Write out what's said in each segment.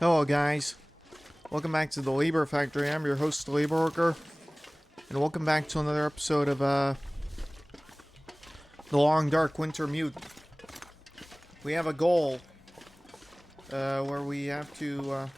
Hello guys, welcome back to the Labor Factory. I'm your host, the Labor Worker, and welcome back to another episode of The Long Dark Wintermute. We have a goal, where we have to,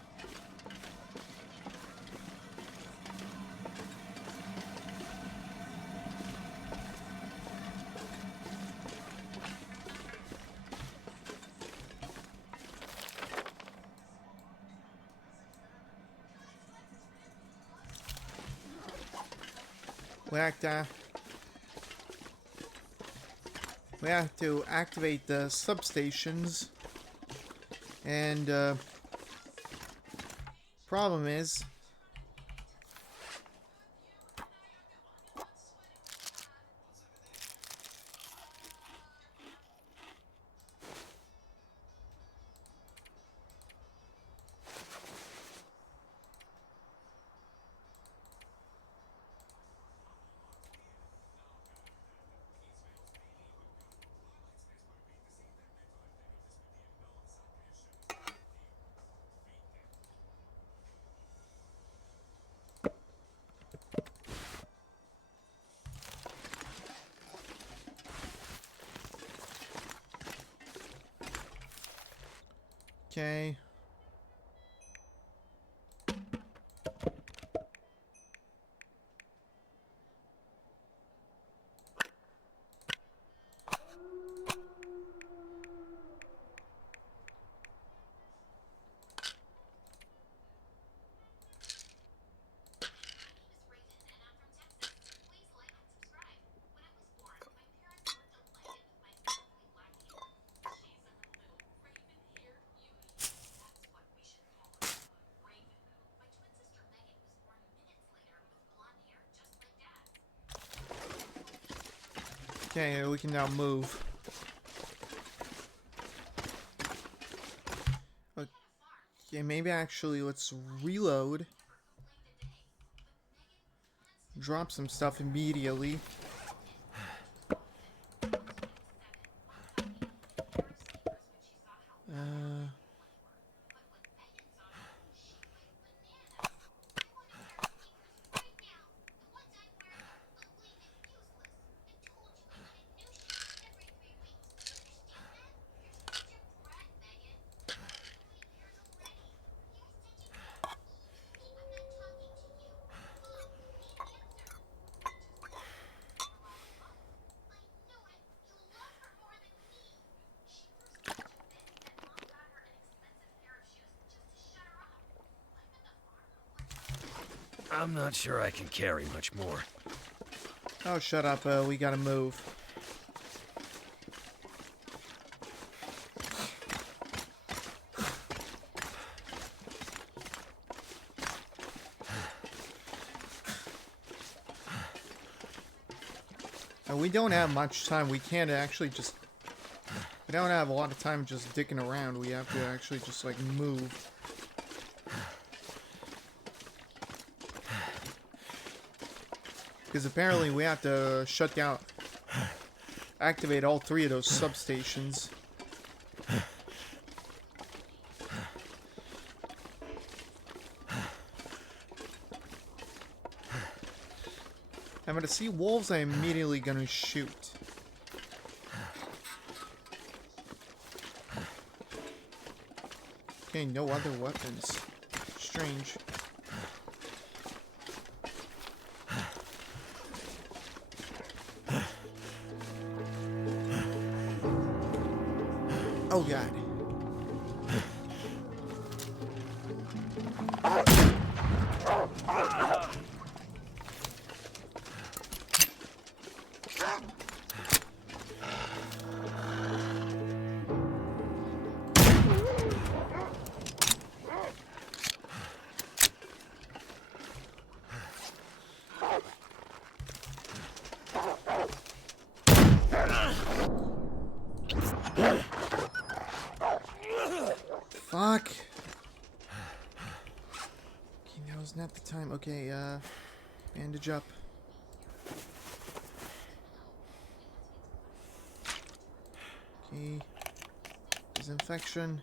we have to activate the substations, and, problem is, okay. Okay, we can now move. Okay, maybe actually let's reload. Drop some stuff immediately. I'm not sure I can carry much more. Oh, shut up, we gotta move. And we don't have much time. We can't actually just... We don't have a lot of time just dicking around. We have to actually just, like, move. Because apparently we have to shut down... Activate all three of those substations. I'm gonna see wolves, I'm immediately gonna shoot. Okay, no other weapons. Strange. Oh god. Fuck. Okay, now is not the time. Okay, bandage up. Okay. Disinfection.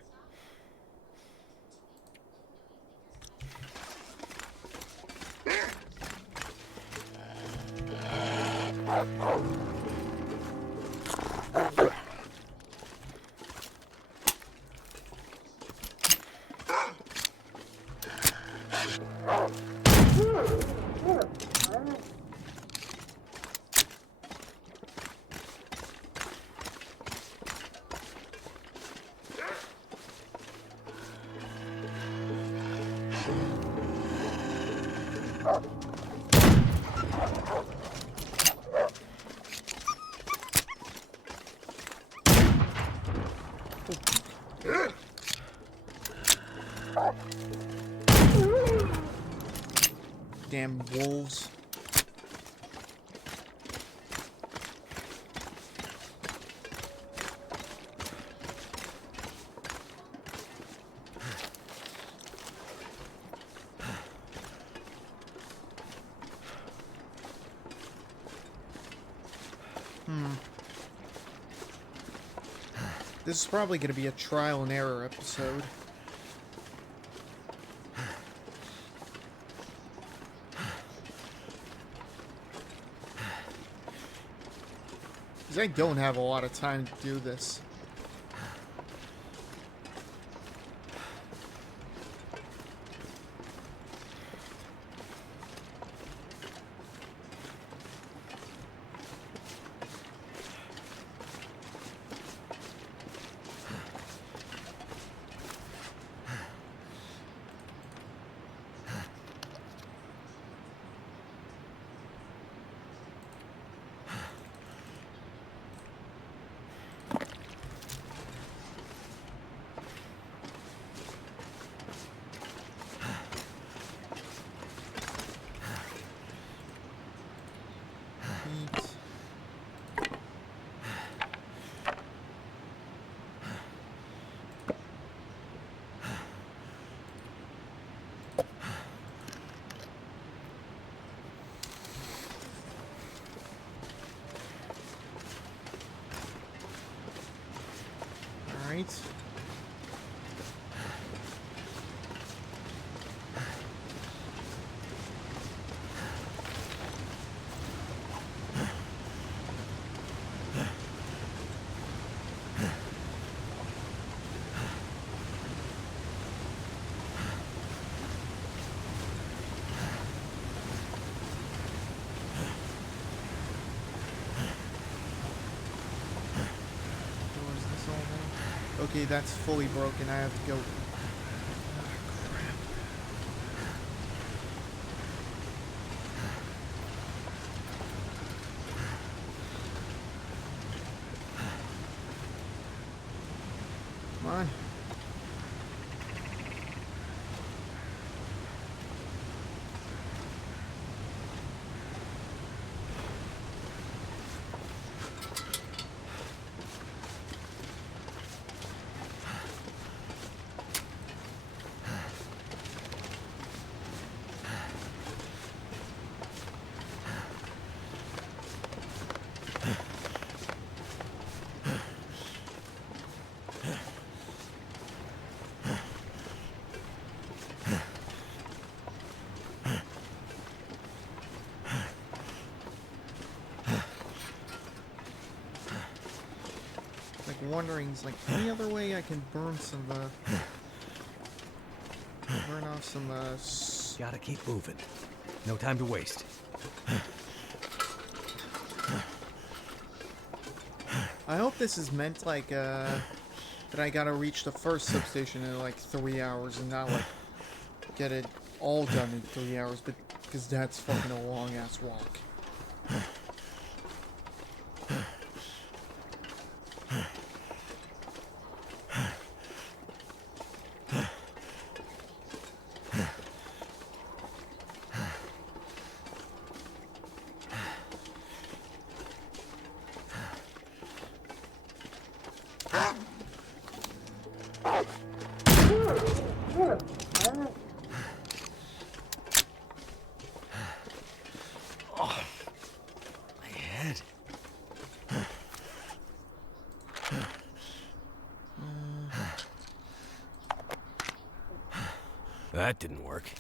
Damn wolves. This is probably going to be a trial and error episode. Because I don't have a lot of time to do this. Alright. Okay, that's fully broken. I have to go. Come on. Wondering, is like any other way I can burn some, burn off some, Gotta keep moving. No time to waste. I hope this is meant like, that I gotta reach the first substation in like 3 hours and not like get it all done in 3 hours, but because that's fucking a long ass walk. That didn't work.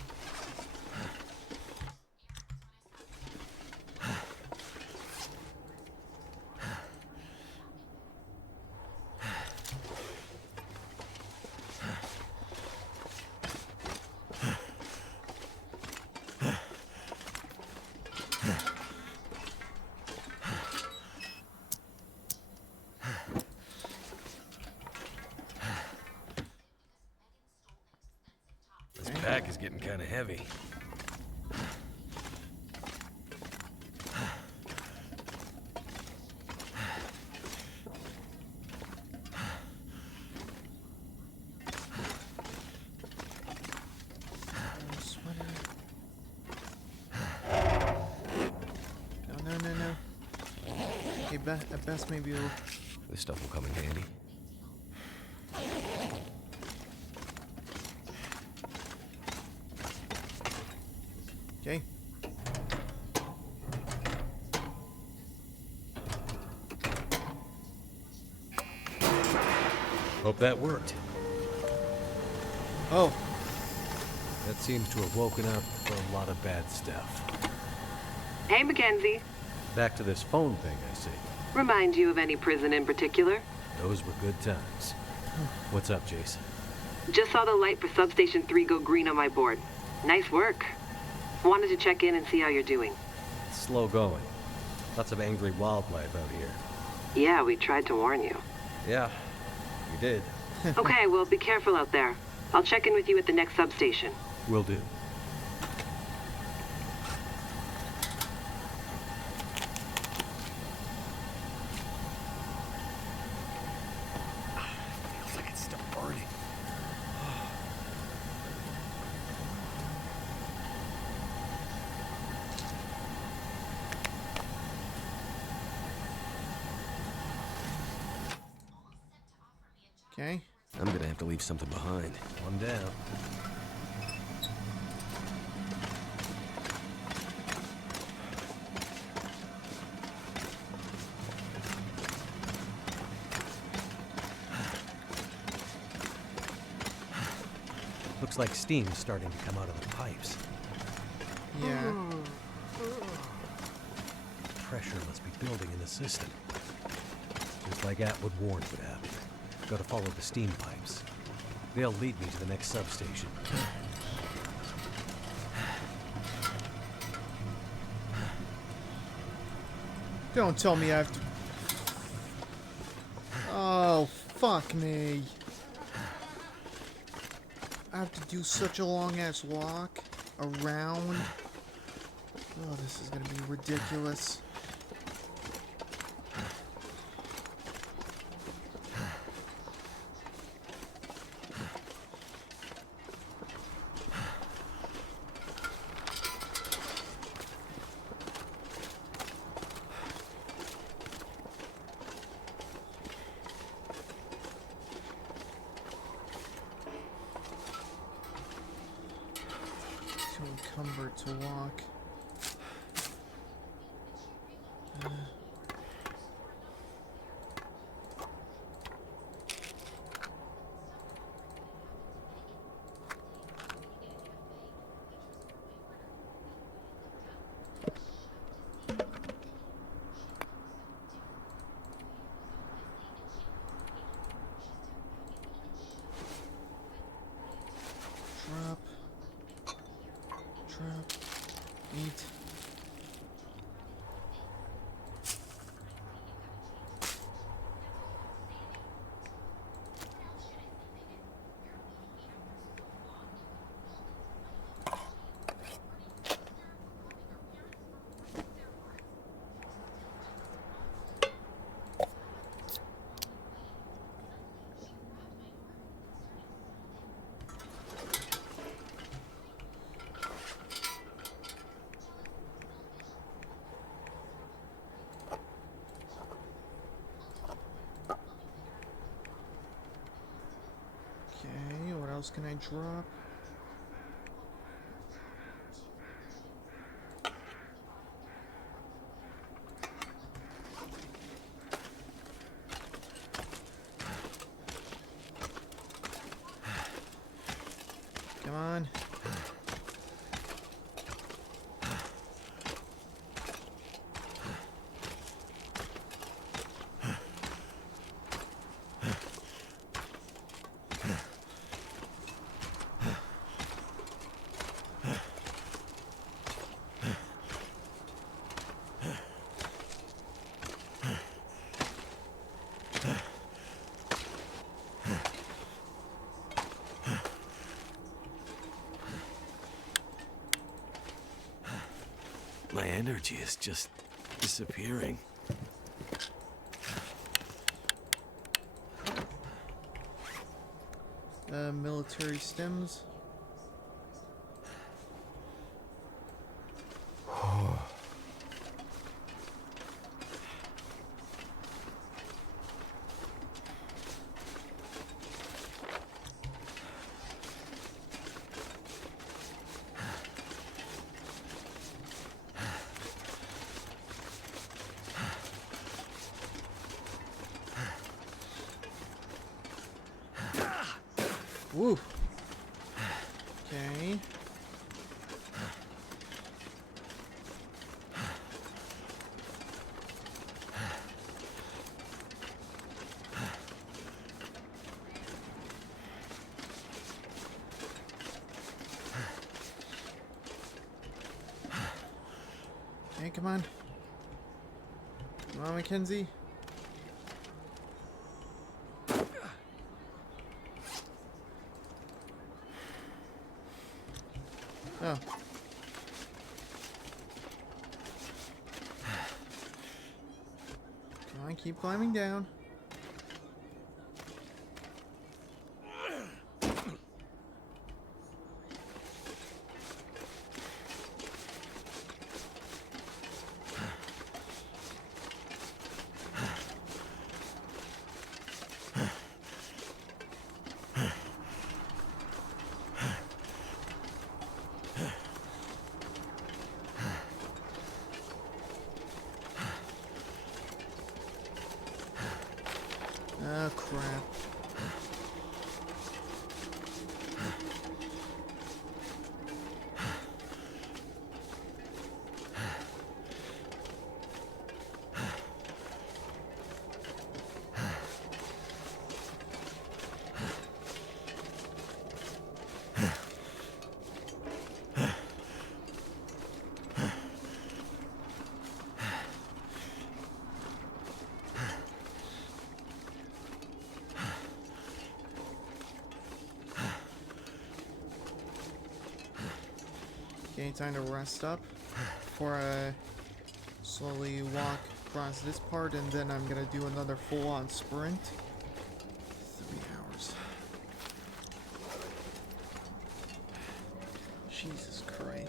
pack is getting kind of heavy. Sweater. No. Okay, at best maybe it'll... This stuff will come in handy. Okay. Hope that worked. Oh, That seems to have woken up a lot of bad stuff. Hey, Mackenzie. Back to this phone thing, I see. Remind you of any prison in particular? Those were good times. What's up, Jason? Just saw the light for Substation 3 go green on my board. Nice work. Wanted to check in and see how you're doing. It's slow going. Lots of angry wildlife out here. Yeah, we tried to warn you. Yeah, you did. Okay, well, be careful out there. I'll check in with you at the next substation. Will do. Feels like it's still burning. okay. I'm gonna have to leave something behind. One down. Looks like steam's starting to come out of the pipes. Yeah. Pressure must be building in the system. Just like Atwood warned would happen. Gotta follow the steam pipes. They'll lead me to the next substation. Don't tell me I have to... Oh, fuck me. I have to do such a long-ass walk around. Oh, this is gonna be ridiculous. Too encumbered to walk. Trap. Eat. Okay, what else can I drop? Come on. My energy is just disappearing. Military stems. Woo. Okay. Okay, come on. Come on, Mackenzie. Oh. Come on, keep climbing down. Oh, crap. Okay, time to rest up before I slowly walk across this part, and then I'm gonna do another full-on sprint. 3 hours. Jesus Christ.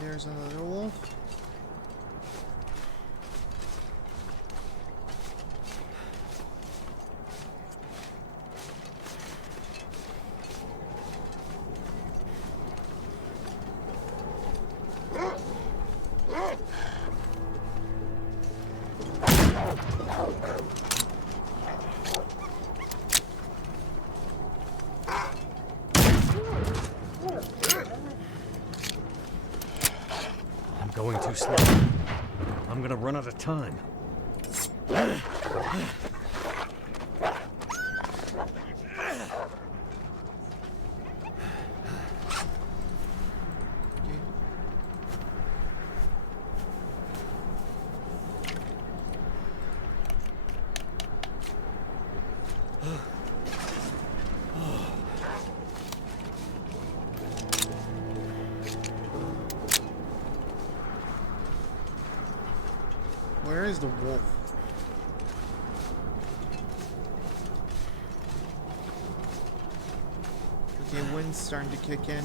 There's another wolf. Going too slow. I'm gonna run out of time. Where is the wolf? Okay, wind's starting to kick in.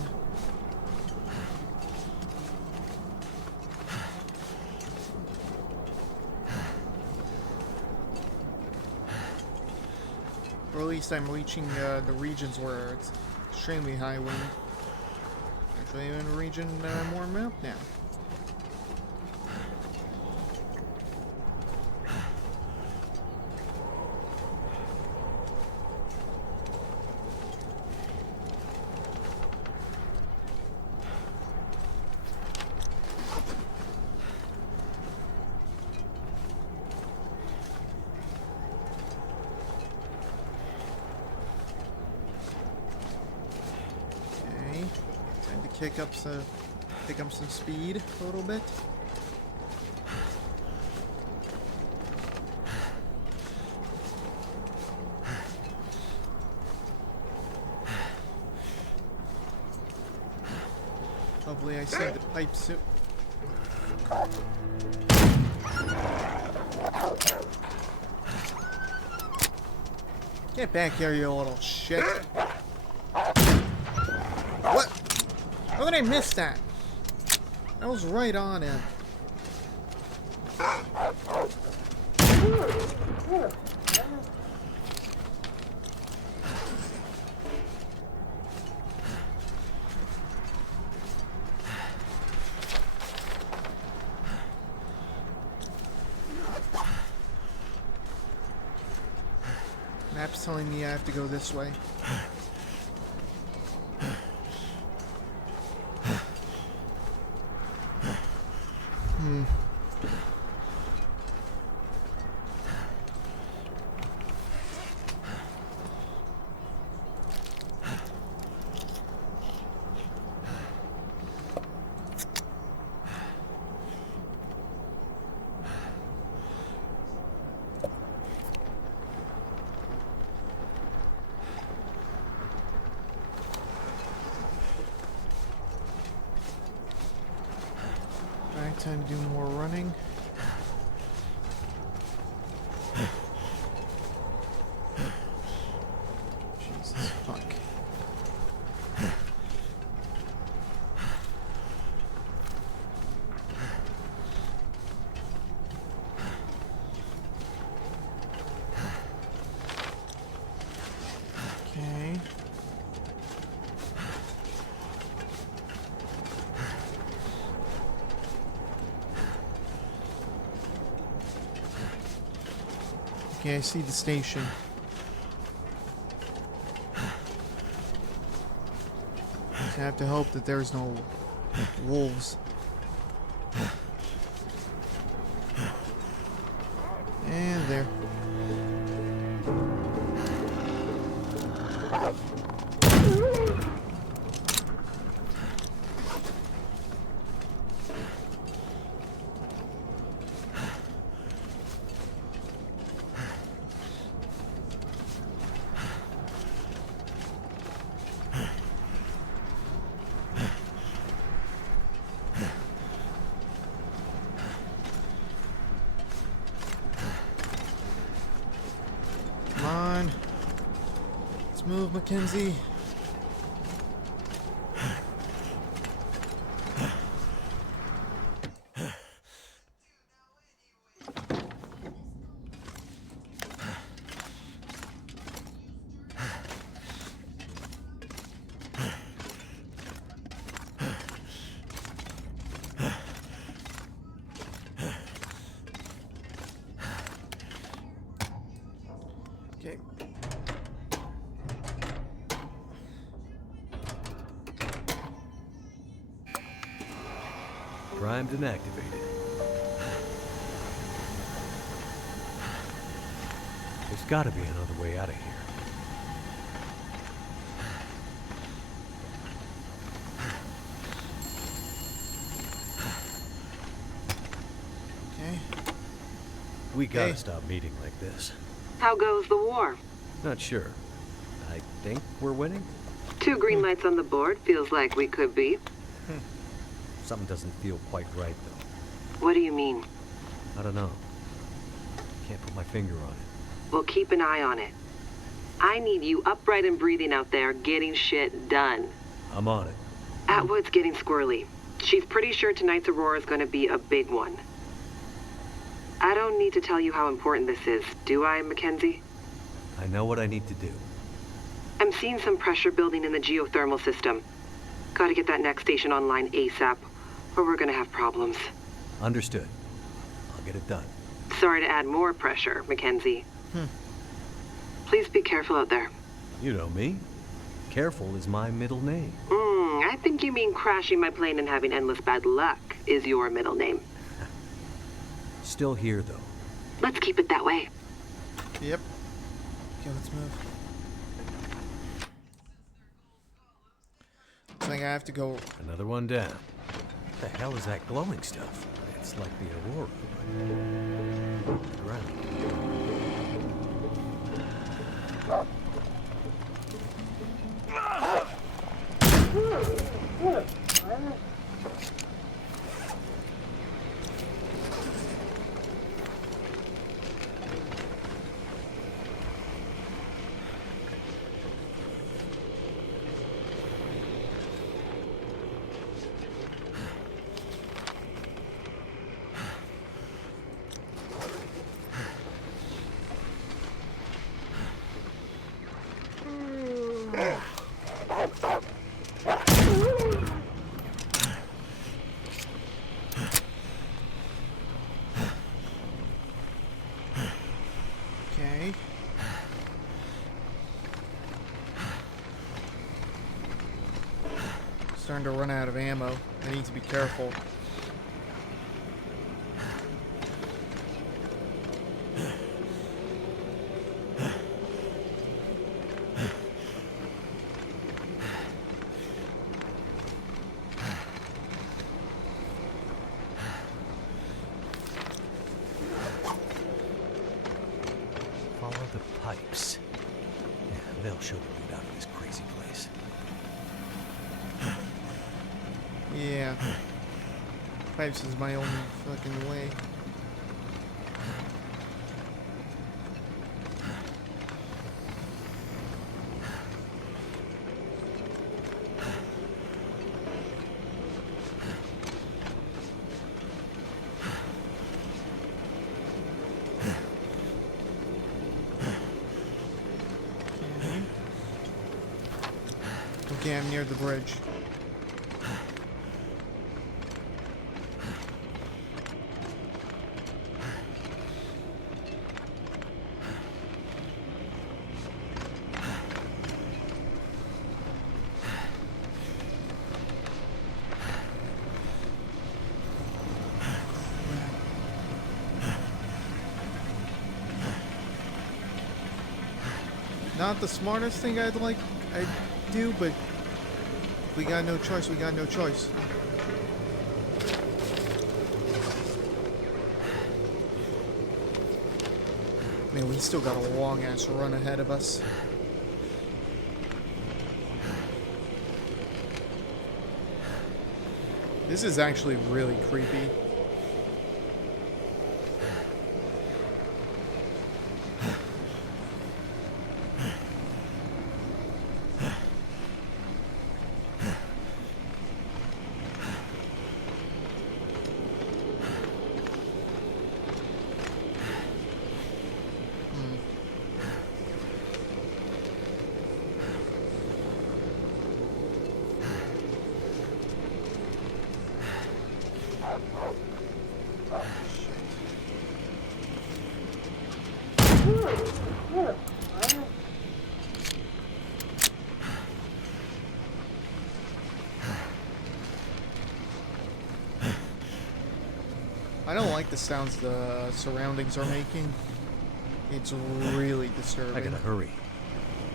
Or at least I'm reaching the regions where it's extremely high wind. Actually, I'm in a region that I'm warming up now. pick up some speed a little bit. Hopefully I see the pipe soon. Get back here, you little shit. What? How did I miss that? That was right on him. Map's telling me I have to go this way. Alright, time to do more running. Jesus fuck. Okay. Okay, I see the station. I have to hope that there's no wolves. And there. Come on. Let's move, Mackenzie. Okay. Primed and activated. There's gotta be another way out of here. Okay. We gotta Hey. stop meeting like this. How goes the war? Not sure. I think we're winning? 2 green lights on the board. Feels like we could be. Something doesn't feel quite right, though. What do you mean? I don't know. Can't put my finger on it. Well, keep an eye on it. I need you upright and breathing out there, getting shit done. I'm on it. Atwood's getting squirrely. She's pretty sure tonight's Aurora is going to be a big one. I don't need to tell you how important this is, do I, Mackenzie? I know what I need to do. I'm seeing some pressure building in the geothermal system. Gotta get that next station online ASAP, or we're gonna have problems. Understood. I'll get it done. Sorry to add more pressure, Mackenzie. Please be careful out there. You know me. Careful is my middle name. I think you mean crashing my plane and having endless bad luck is your middle name. Still here, though. Let's keep it that way. Yep. Okay, let's move. think I have to go. Another one down. What the hell is that glowing stuff? It's like the aurora. Ground. Okay. Starting to run out of ammo. I need to be careful. Follow the pipes. Yeah, they'll show the route out of this crazy place. Yeah. Pipes is my only fucking way. Okay, I'm near the bridge. Not the smartest thing I'd do, but we got no choice, we got no choice. Man, we still got a long ass run ahead of us. This is actually really creepy. I don't like the sounds the surroundings are making. It's really disturbing. I gotta hurry.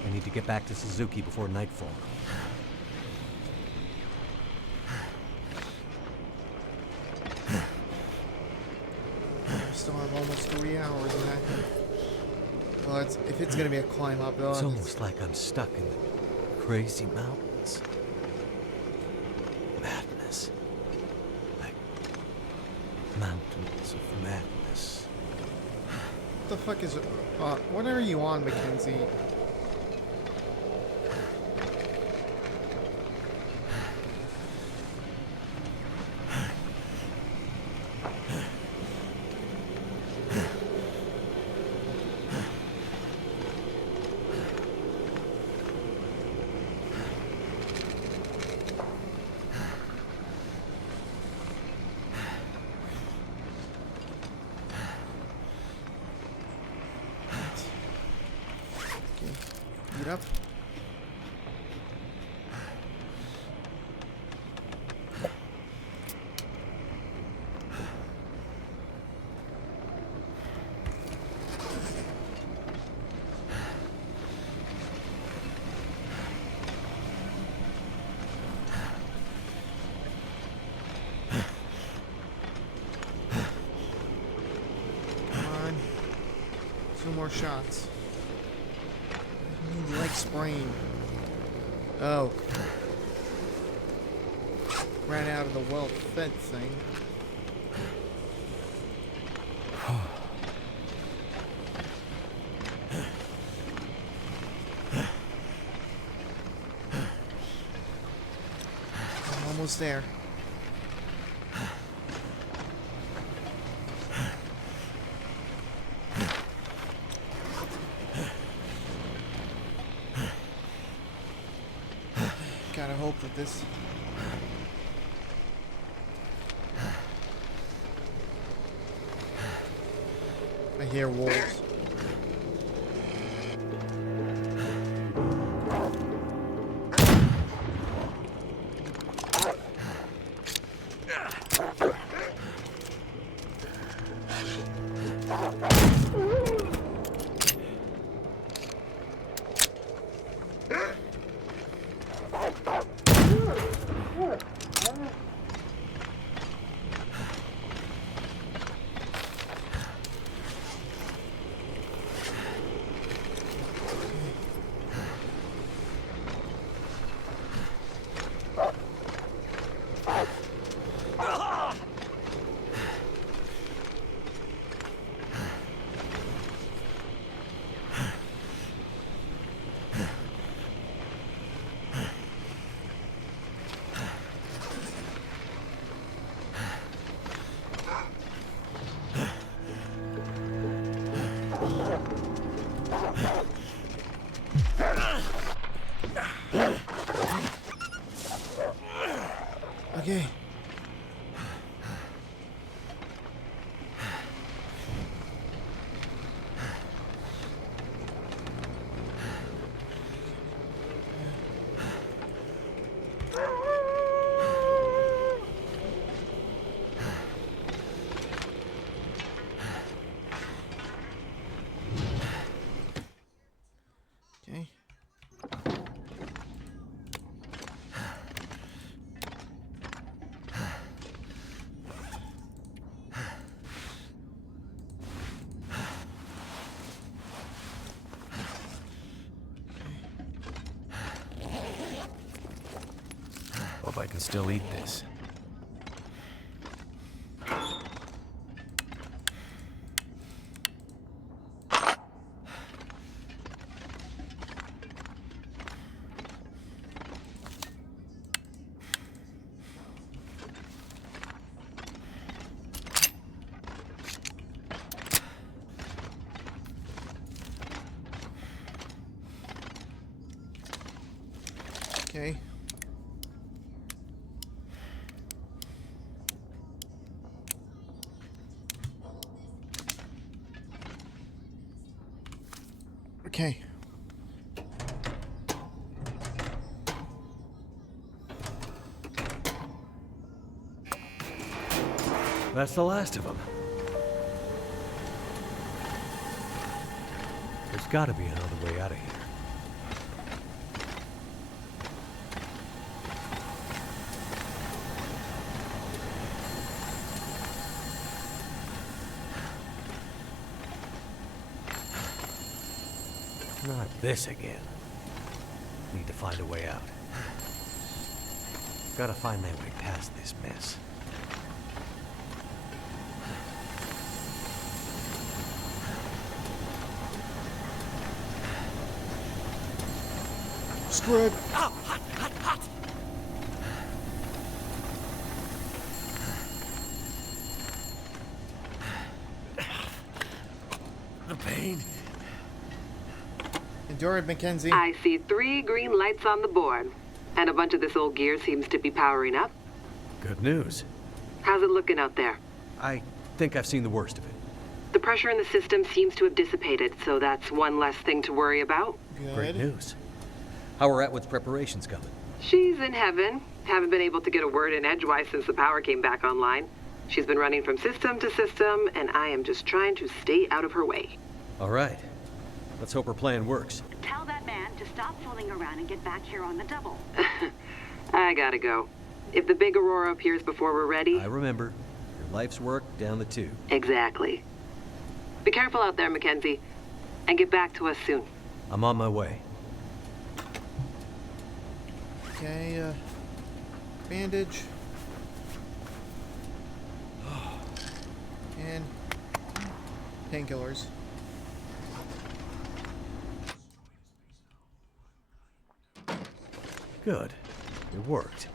I need to get back to Suzuki before nightfall. I still have almost 3 hours in that. Well, if it's gonna be a climb up, It's almost like I'm stuck in the crazy mountains. Madness. Like mountains of madness. What the fuck is it? What are you on, Mackenzie? Get up. more shots. I need leg sprain. Oh. Ran out of the well-fed thing. I'm almost there. Gotta hope that this... I hear wolves. Okay. Okay. Hope I can still eat this. Okay. Okay. That's the last of them. There's gotta be another way out of here. Not this again. Need to find a way out. Gotta find my way past this mess. Screw it. Oh, hot, hot, hot! The pain. Endure it, Mackenzie. I see 3 green lights on the board. And a bunch of this old gear seems to be powering up. Good news. How's it looking out there? I think I've seen the worst of it. The pressure in the system seems to have dissipated, so that's one less thing to worry about. Great Good. news. How are Atwood's preparations coming? She's in heaven. Haven't been able to get a word in edgewise since the power came back online. She's been running from system to system, and I am just trying to stay out of her way. All right. Let's hope her plan works. Tell that man to stop fooling around and get back here on the double. I gotta go. If the big Aurora appears before we're ready... I remember. Your life's work down the tube. Exactly. Be careful out there, Mackenzie. And get back to us soon. I'm on my way. Okay, bandage. And painkillers. Good. It worked.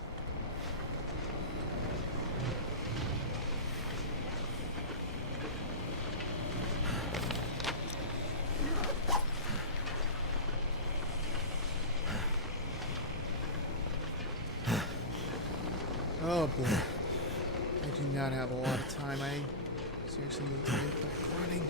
Oh boy. I do not have a lot of time. I seriously need to get back running.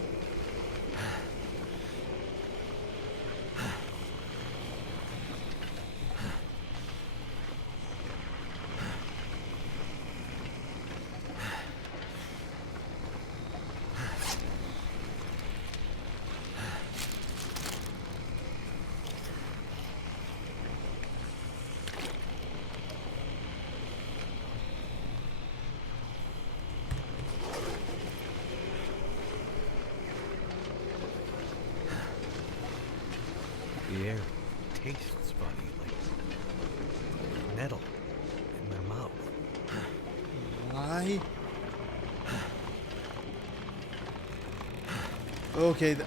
The air tastes funny, like metal in my mouth. Why? Okay.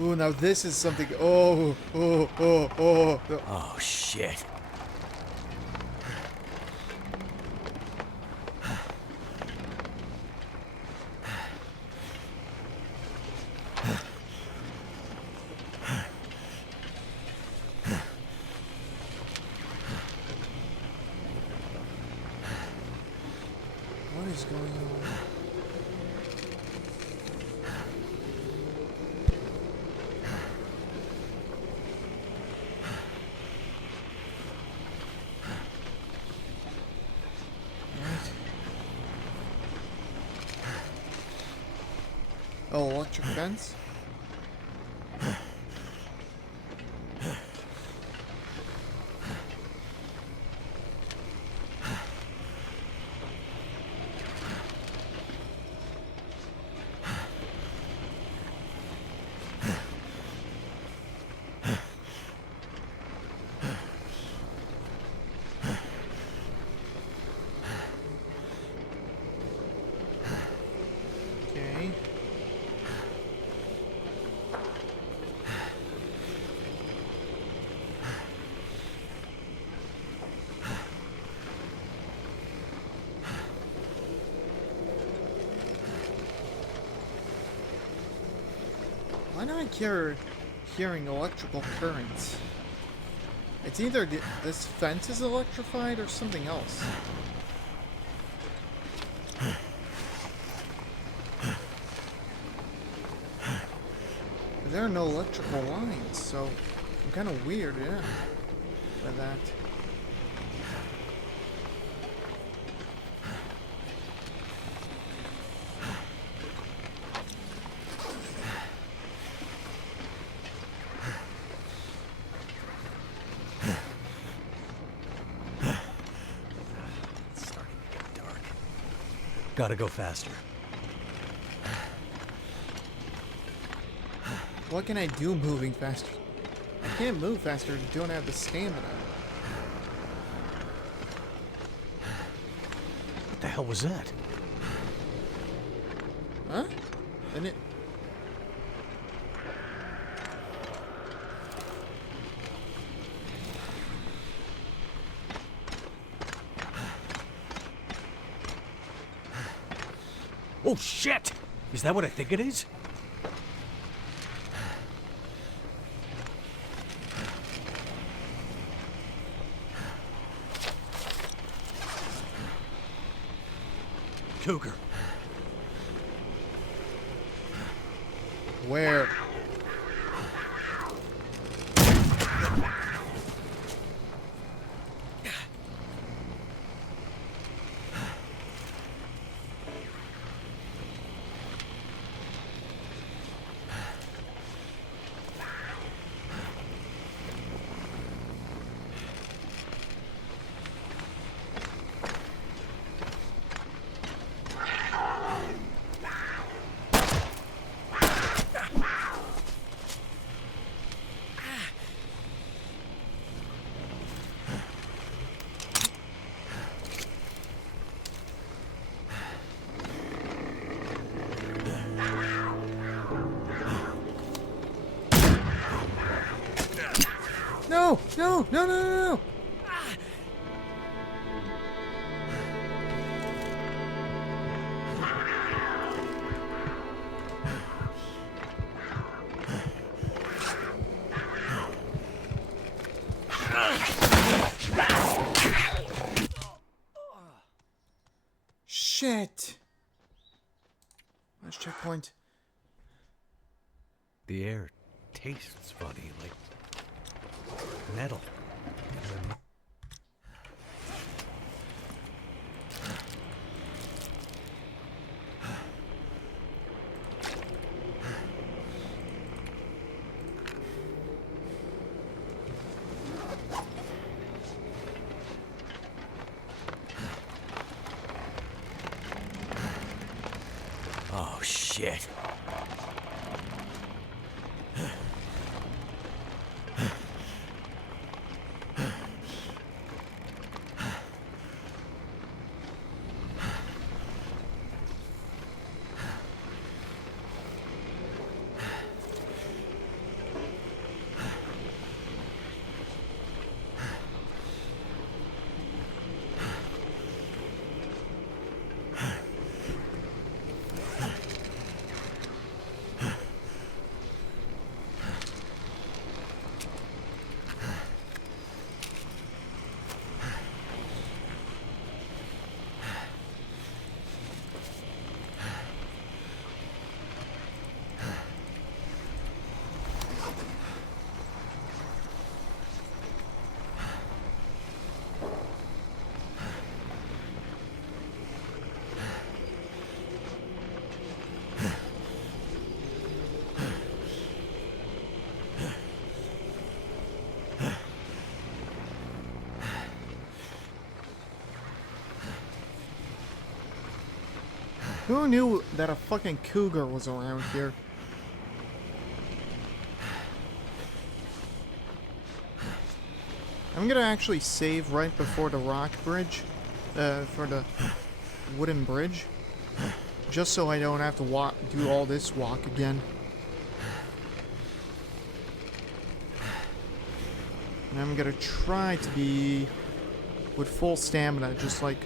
Ooh, now this is something. Oh. Oh, shit. What is going on? Oh, electric fence? Okay. Why do I hearing electrical currents? It's either this fence is electrified or something else. There are no electrical lines, so I'm kind of weird, yeah, by that. It's starting to get dark. Gotta go faster. What can I do moving faster? I can't move faster, I don't have the stamina. What the hell was that? Huh? Then it... Oh, shit! Is that what I think it is? Cougar. Where? No, no, no, no, no. Shit. Last checkpoint. The air tastes funny, like metal. Oh, shit. Who knew that a fucking cougar was around here? I'm gonna actually save right before the rock bridge, for the wooden bridge, just so I don't have to do all this walk again. And I'm gonna try to be with full stamina, just like...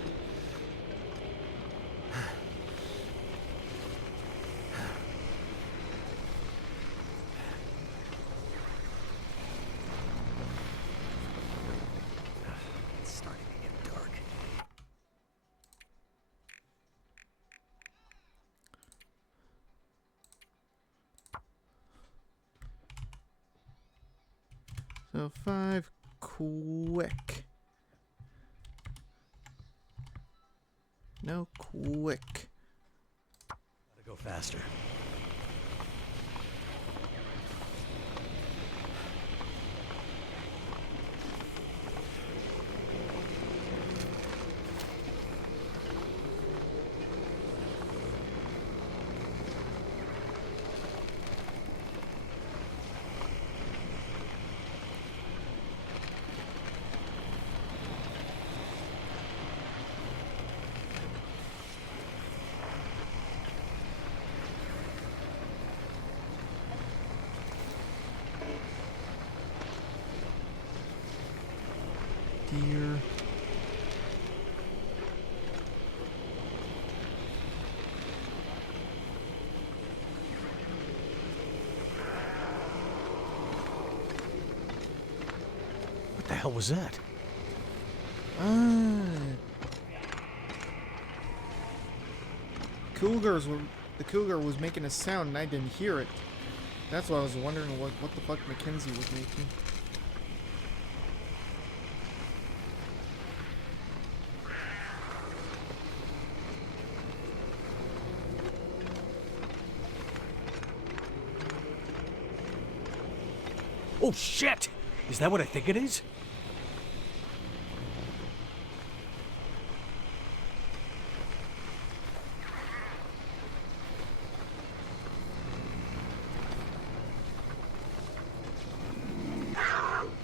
It's starting to get dark. So 5 quick. No quick. Gotta go faster. Deer. What the hell was that? The cougar was making a sound and I didn't hear it. That's why I was wondering what the fuck Mackenzie was making. Oh shit! Is that what I think it is?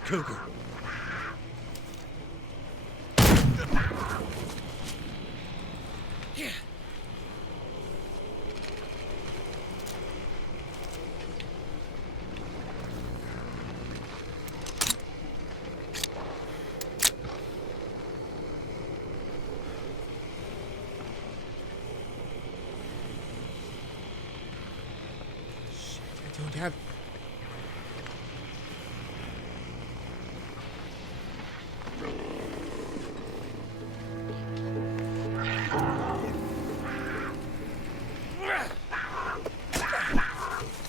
Cougar.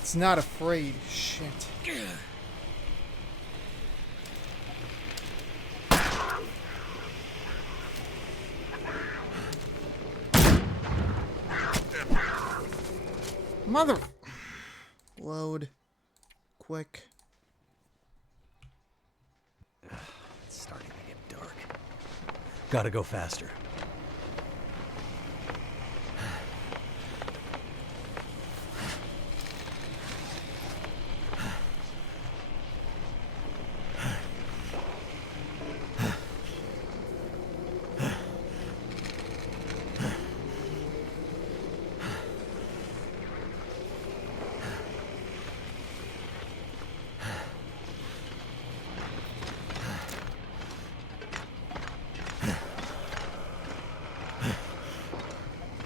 It's not afraid. Shit. Mother... Load. Quick. It's starting to get dark. Gotta go faster.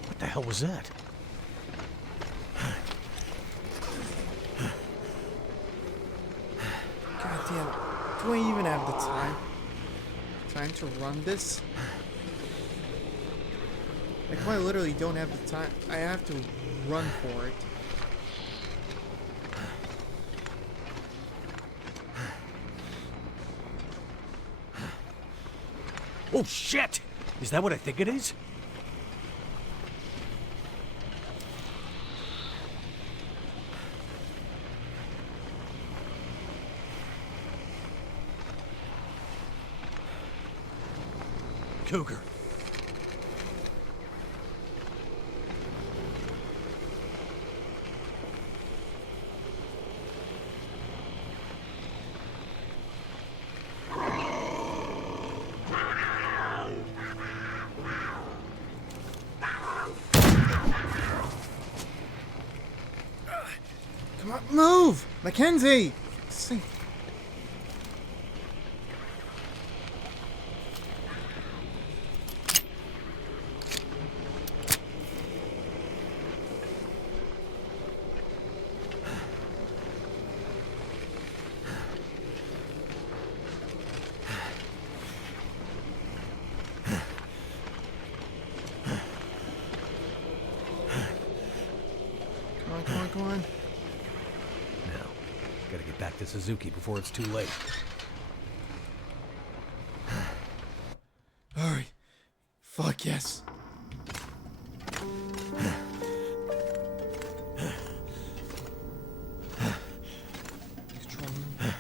What the hell was that? God damn it. Do I even have the time? Time to run this? Like, I literally don't have the time. I have to run for it. Oh shit! Is that what I think it is? Cougar. Come on, move! Mackenzie! See. Come on, come on, come on. Now, gotta get back to Suzuki before it's too late. Alright. Fuck yes. Control room.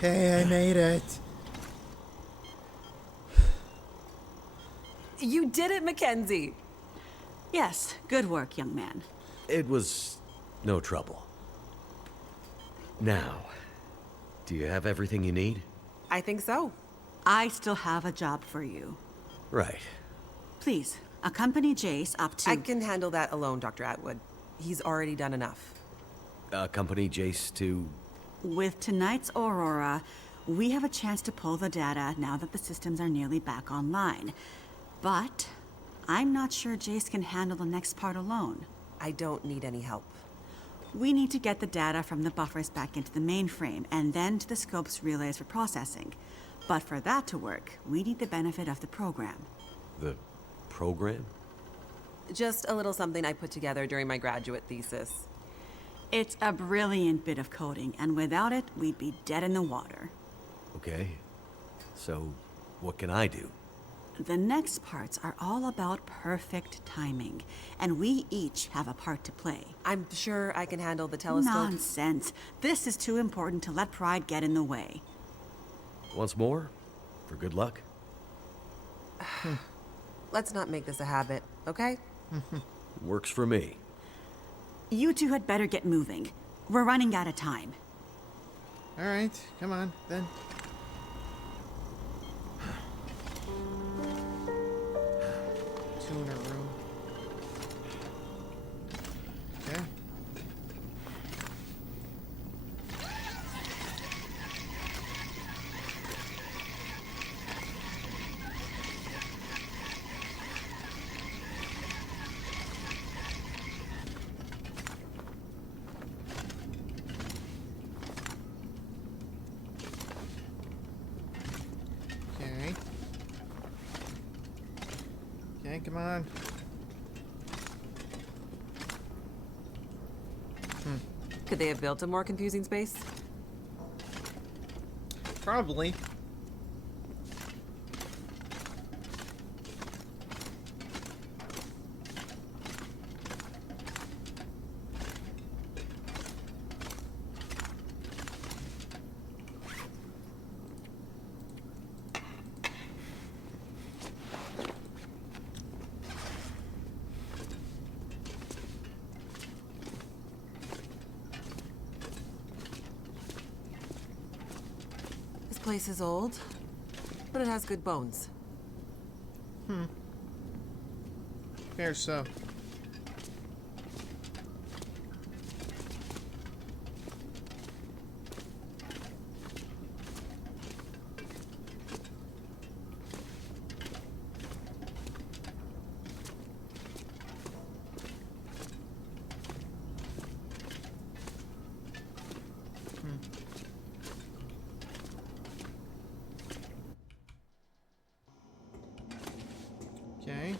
Hey, I made it. You did it, Mackenzie! Yes, good work, young man. It was no trouble. Now, do you have everything you need? I think so. I still have a job for you. Right. Please, accompany Jace up to... I can handle that alone, Dr. Atwood. He's already done enough. Accompany Jace to... With tonight's Aurora, we have a chance to pull the data now that the systems are nearly back online. But I'm not sure Jace can handle the next part alone. I don't need any help. We need to get the data from the buffers back into the mainframe and then to the scope's relays for processing. But for that to work, we need the benefit of the program. the program? Just a little something I put together during my graduate thesis. It's a brilliant bit of coding, and without it, we'd be dead in the water. Okay. So, what can I do? The next parts are all about perfect timing, and we each have a part to play. I'm sure I can handle the telescope. Nonsense. This is too important to let pride get in the way. Once more? For good luck? Let's not make this a habit, okay? Works for me. You two had better get moving. We're running out of time. Alright, come on, then. Two in a room. Okay. come on. Could they have built a more confusing space? Probably. This place is old, but it has good bones. Here, so. Okay.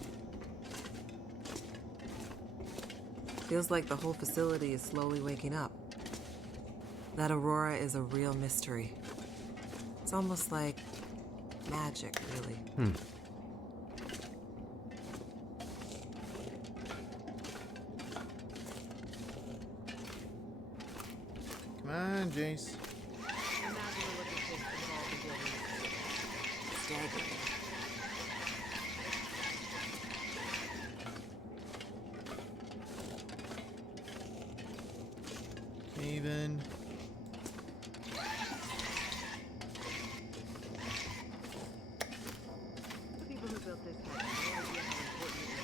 Feels like the whole facility is slowly waking up. That Aurora is a real mystery. It's almost like magic, really. Come on, Jace. Staggering. Even. The people who built this had no idea how important it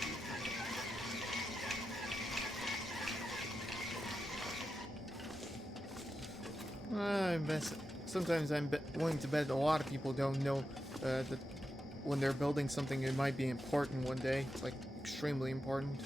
would be. Sometimes I'm willing to bet a lot of people don't know that when they're building something, it might be important one day, like extremely important.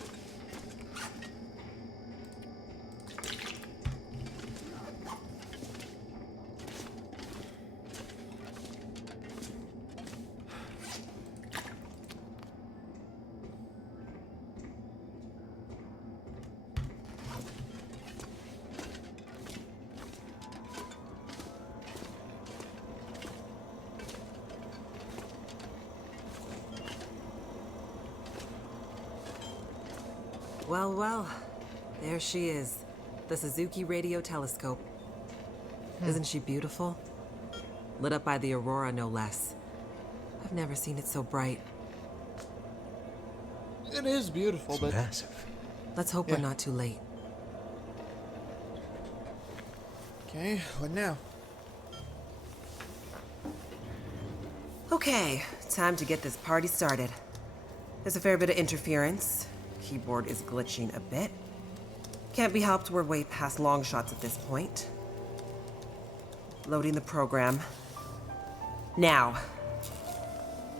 Well, well, there she is. The Suzuki Radio Telescope. Isn't she beautiful? Lit up by the Aurora, no less. I've never seen it so bright. It is beautiful, It's but massive. Let's hope Yeah. we're not too late. okay, what now? Okay, time to get this party started. There's a fair bit of interference. Keyboard is glitching a bit. Can't be helped, we're way past long shots at this point. Loading the program. Now.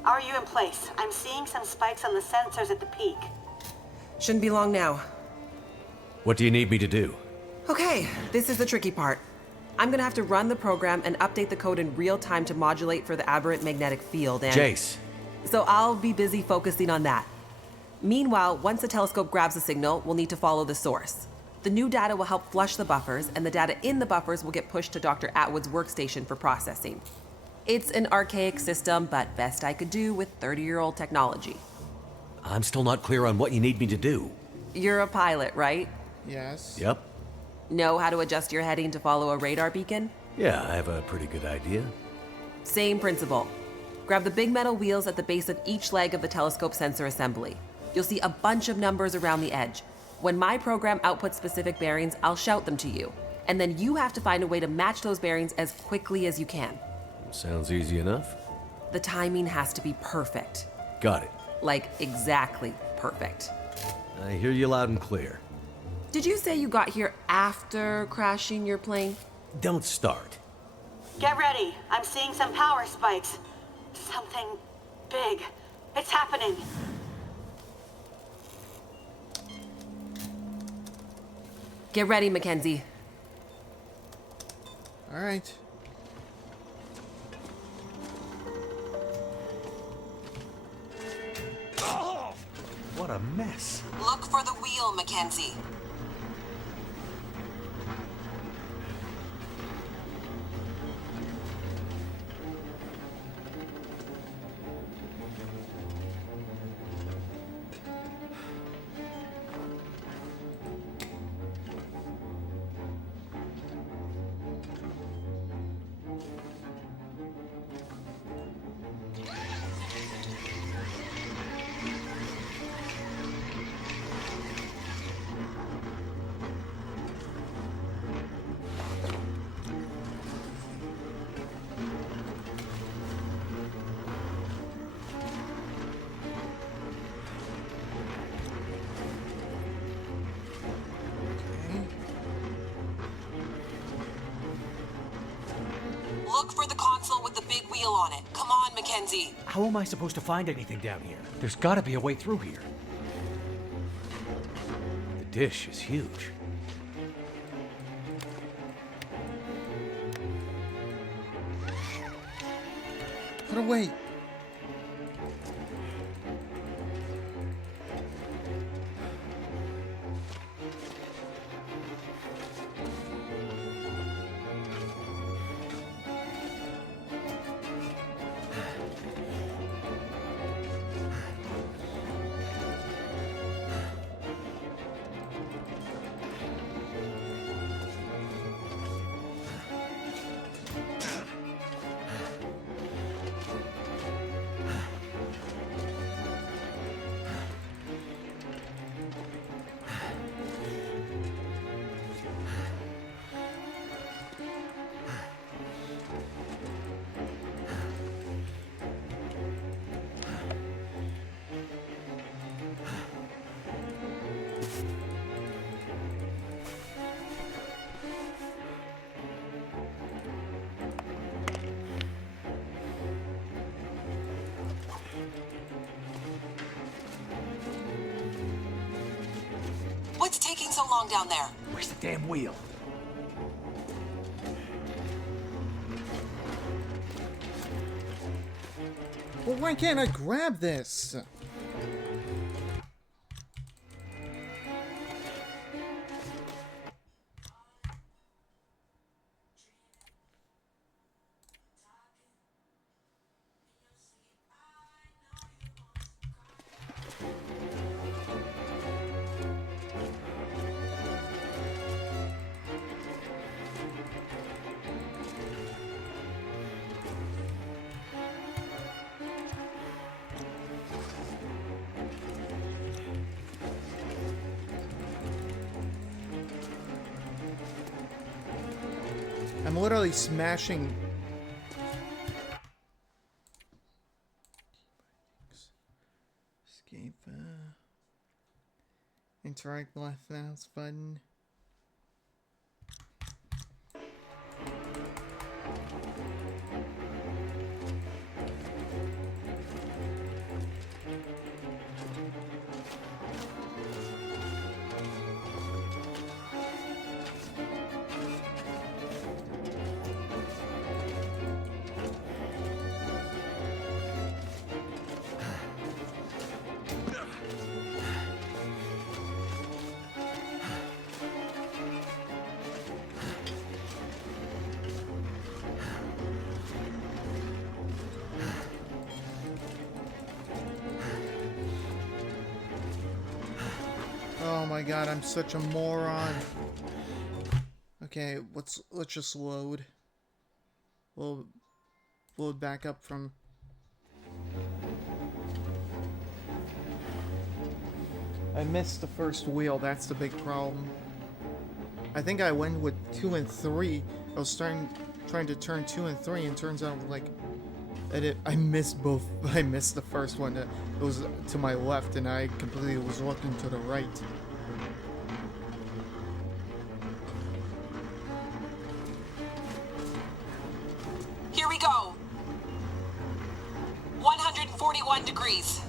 Are you in place? I'm seeing some spikes on the sensors at the peak. Shouldn't be long now. What do you need me to do? Okay, this is the tricky part. I'm gonna have to run the program and update the code in real time to modulate for the aberrant magnetic field and... Jace. So I'll be busy focusing on that. Meanwhile, once the telescope grabs a signal, we'll need to follow the source. The new data will help flush the buffers, and the data in the buffers will get pushed to Dr. Atwood's workstation for processing. It's an archaic system, but best I could do with 30-year-old technology. I'm still not clear on what you need me to do. You're a pilot, right? Yes. Yep. Know how to adjust your heading to follow a radar beacon? Yeah, I have a pretty good idea. Same principle. Grab the big metal wheels at the base of each leg of the telescope sensor assembly. You'll see a bunch of numbers around the edge. When my program outputs specific bearings, I'll shout them to you. And then you have to find a way to match those bearings as quickly as you can. Sounds easy enough. The timing has to be perfect. Got it. Like, exactly perfect. I hear you loud and clear. Did you say you got here after crashing your plane? Don't start. Get ready. I'm seeing some power spikes. Something big. It's happening. Get ready, Mackenzie. All right. a mess. Look for the wheel, Mackenzie. Look for the console with the big wheel on it. Come on, Mackenzie. How am I supposed to find anything down here? There's gotta be a way through here. The dish is huge. Put away. What's taking so long down there? Where's the damn wheel? Well, why can't I grab this? I'm literally smashing. Escape. Interact left mouse button. Oh my god, I'm such a moron. Okay, let's just load. We'll load back up from. I missed the first wheel, that's the big problem. I think I went with 2 and 3. I was trying to turn 2 and 3, and turns out like I missed both. I missed the first one. It was to my left, and I completely was looking to the right. Here we go. 141 degrees.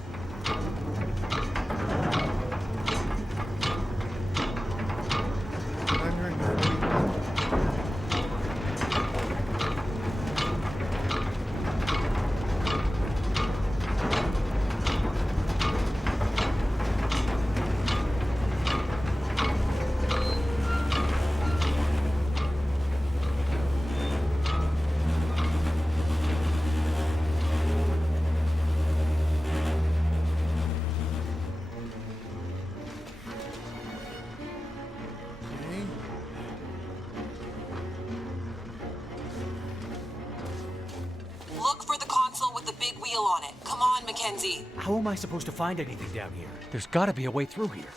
Look for the console with the big wheel on it. Come on, Mackenzie. How am I supposed to find anything down here? There's gotta be a way through here.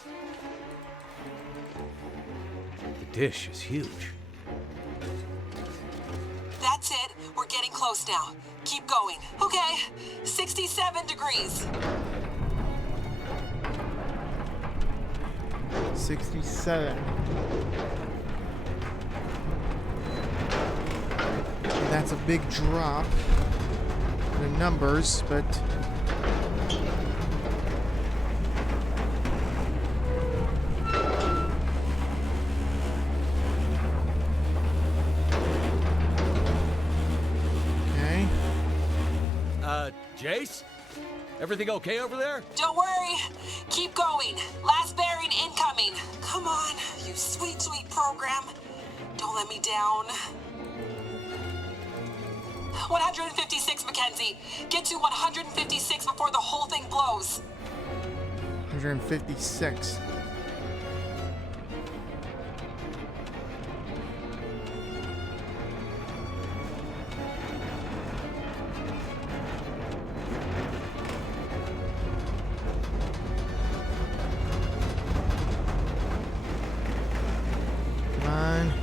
The dish is huge. That's it. We're getting close now. Keep going. Okay, 67 degrees. 67. That's a big drop in the numbers, but okay. Jace? Everything okay over there? Don't worry. Keep going. Last bearing incoming. Come on, you sweet, sweet program. Don't let me down. 156, Mackenzie. Get to 156 before the whole thing blows. 156. Come on.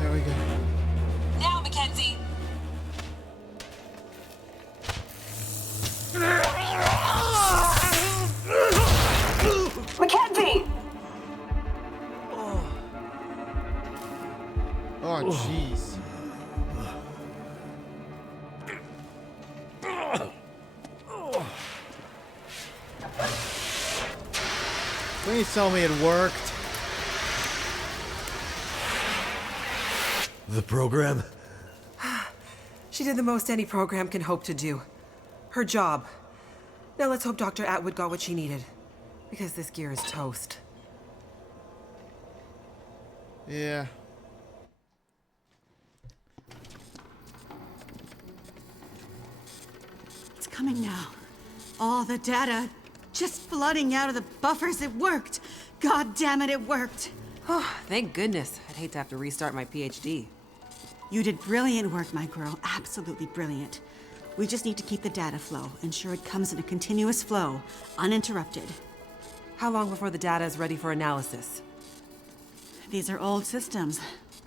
There we go. Now, Mackenzie. Mackenzie! Oh, jeez. Please tell me it worked. The program? She did the most any program can hope to do. Her job. Now let's hope Dr. Atwood got what she needed. Because this gear is toast. Yeah. It's coming now. All the data just flooding out of the buffers. It worked. God damn it, it worked. Oh, thank goodness. I'd hate to have to restart my PhD. You did brilliant work, my girl. Absolutely brilliant. We just need to keep the data flow. Ensure it comes in a continuous flow, uninterrupted. How long before the data is ready for analysis? These are old systems,